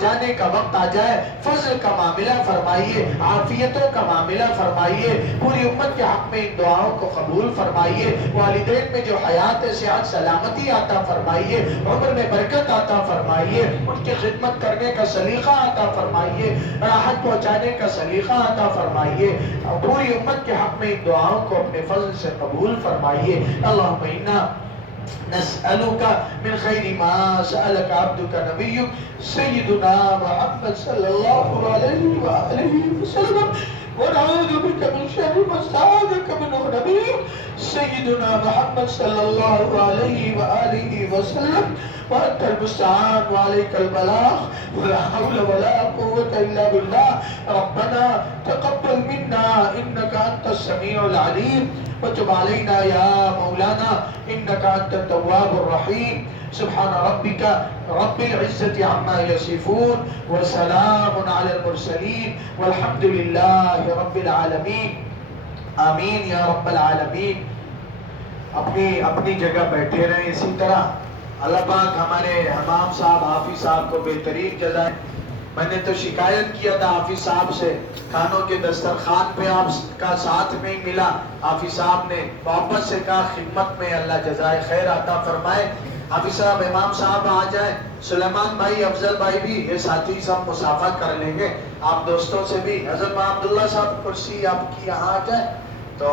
جانے کا وقت آ جائے فضل کا معاملہ فرمائیے، عافیتوں کا معاملہ فرمائیے، پوری امت کے حق میں ان دعاؤں کو قبول فرمائیے، والدین میں جو حیات صحت سلامتی عطا فرمائیے، عمر میں برکت عطا فرمائیے، ان کی خدمت کرنے کا سلیقہ عطا فرمائیے، راحت پہنچانے کا سلیقہ عطا فرمائیے، پوری امت کے حق میں ان دعاؤں کو اپنے فضل سے قبول فرمائیے۔ اللہم انا نسألك من خير ما سألك عبدك نبيك سيدنا محمد صلى الله عليه وآله وسلم، ونعوذ بك من شر ما استعاذك منه نبيك سيدنا محمد صلى الله عليه وآله وسلم، وأنت المستعان وعليك البلاغ، ولا حول ولا قوة إلا بالله۔ ربنا تقبل منا إنك أنت السميع العليم، وتب علينا يا مولانا إنك أنت التواب الرحيم، سبحان ربك رب العزة عما يصفون وسلام على المرسلين والحمد لله رب العالمين، آمین یا رب العالمین۔ اپنی جگہ بیٹھے رہیں اسی طرح، اللہ پاک ہمارے امام صاحب حافظ صاحب کو بہترین جزائے۔ میں نے تو شکایت کیا تھا حافظ صاحب سے، کھانوں کے دسترخوان پہ آپ کا ساتھ نہیں ملا، حافظ صاحب نے محبت سے کہا خدمت میں اللہ جزائے خیر عطا فرمائے۔ حافظ صاحب امام صاحب آ جائیں، سلیمان بھائی افضل بھائی بھی، یہ ساتھی سب مسافہ کر لیں گے، آپ دوستوں سے بھی۔ حضرت مولانا عبداللہ صاحب کرسی آپ کی یہاں آ جائیں تو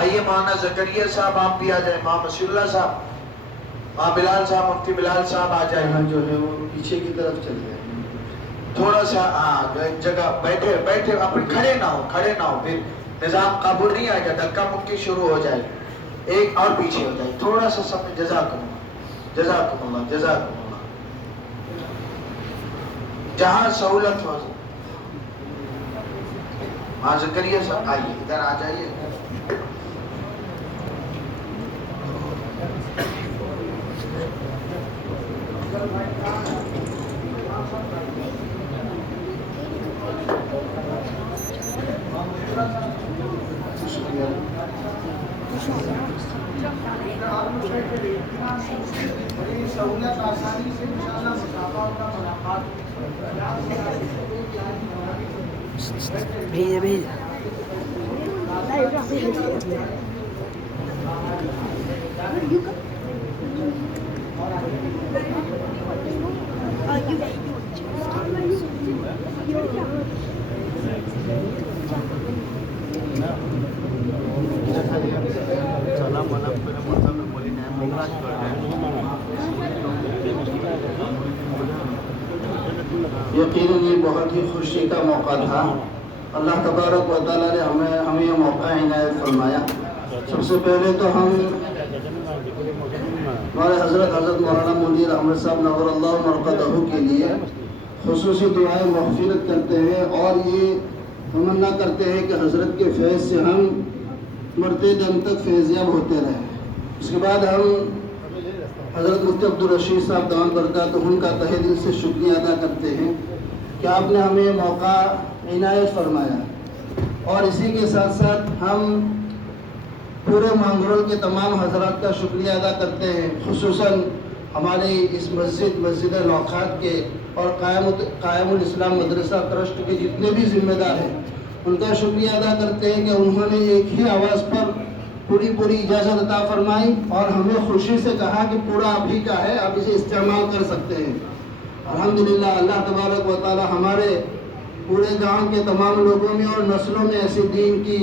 آئیے، مولانا زکریا صاحب آپ بھی آ جائیں، مولانا مسیح اللہ صاحب، مولانا بلال صاحب، مفتی بلال صاحب آ جائیں، جو ہے وہ پیچھے کی طرف چل گئے، تھوڑا سا جگہ بیٹھے اپنے کھڑے نہ ہو، پھر نظام قابل نہیں آئے گا، دھکا مکی شروع ہو جائے، ایک اور پیچھے ہو جائے، تھوڑا سا سمجھ۔ جزاکم اللہ، جہاں سہولت ہو۔ ہاں زکریا صاحب آئیے، ادھر آ جائیے۔ بڑی سہولت آسانی سے انشاءاللہ مسافہ کا ملاقات You یقیناً یہ بہت ہی خوشی کا موقع تھا. اللہ تبارک و تعالیٰ نے ہمیں یہ موقع عنایت فرمایا. سب سے پہلے تو ہم ہمارے حضرت مولانا منیر احمد صاحب نور اللہ مرقدہ کے لیے خصوصی دعائیں مغفرت کرتے ہیں اور یہ تمنا کرتے ہیں کہ حضرت کے فیض سے ہم مرتے دم تک فیضیاب ہوتے رہیں. اس کے بعد ہم حضرت مفتی عبدالرشید صاحب دامت برکاتہ کا تہہ دل سے شکریہ ادا کرتے ہیں کہ آپ نے ہمیں موقع عنایت فرمایا. اور اسی کے ساتھ ساتھ ہم پورے مانگرول کے تمام حضرات کا شکریہ ادا کرتے ہیں، خصوصاً ہماری اس مسجد لوقات کے اور قائم الاسلام مدرسہ ٹرسٹ کے جتنے بھی ذمہ دار ہیں ان کا شکریہ ادا کرتے ہیں کہ انہوں نے ایک ہی آواز پر پوری اجازت عطا فرمائی اور ہمیں خوشی سے کہا کہ پورا آپ ہی کا ہے، آپ اسے استعمال کر سکتے ہیں. الحمدللہ اللہ تبارک و تعالی ہمارے پورے گاؤں کے تمام لوگوں میں اور نسلوں میں ایسے دین کی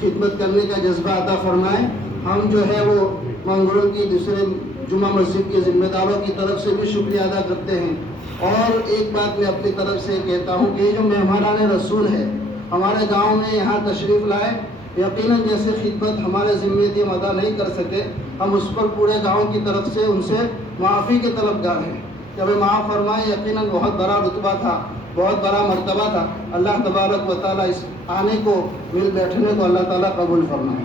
خدمت کرنے کا جذبہ عطا فرمائے. ہم جو ہے وہ مانگرول کی دوسرے جمعہ مسجد کے ذمہ داروں کی طرف سے بھی شکریہ ادا کرتے ہیں. اور ایک بات میں اپنی طرف سے کہتا ہوں کہ یہ جو مہمانان رسول ہے ہمارے گاؤں میں یہاں تشریف لائے، یقیناً جیسے خدمت ہمارے ذمے تھی ہم ادا نہیں کر سکے، ہم اس پر پورے گاؤں کی طرف سے ان سے معافی کے طلبگار ہیں کہ ہمیں معاف فرمائے. یقیناً بہت بڑا رتبہ تھا، بہت بڑا مرتبہ تھا. اللہ تبارک و تعالیٰ اس آنے کو مل بیٹھنے کو اللہ تعالیٰ قبول فرمائے.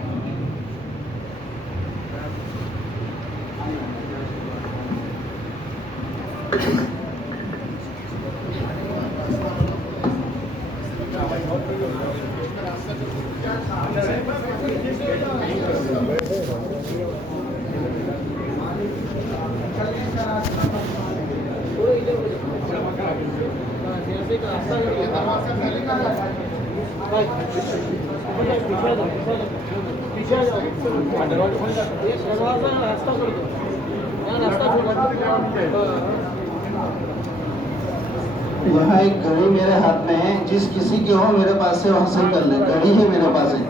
یہاں ایک گھڑی میرے ہاتھ میں ہے، جس کسی کی ہو میرے پاس سے حاصل کر لے. گھڑی ہے میرے پاس ہے.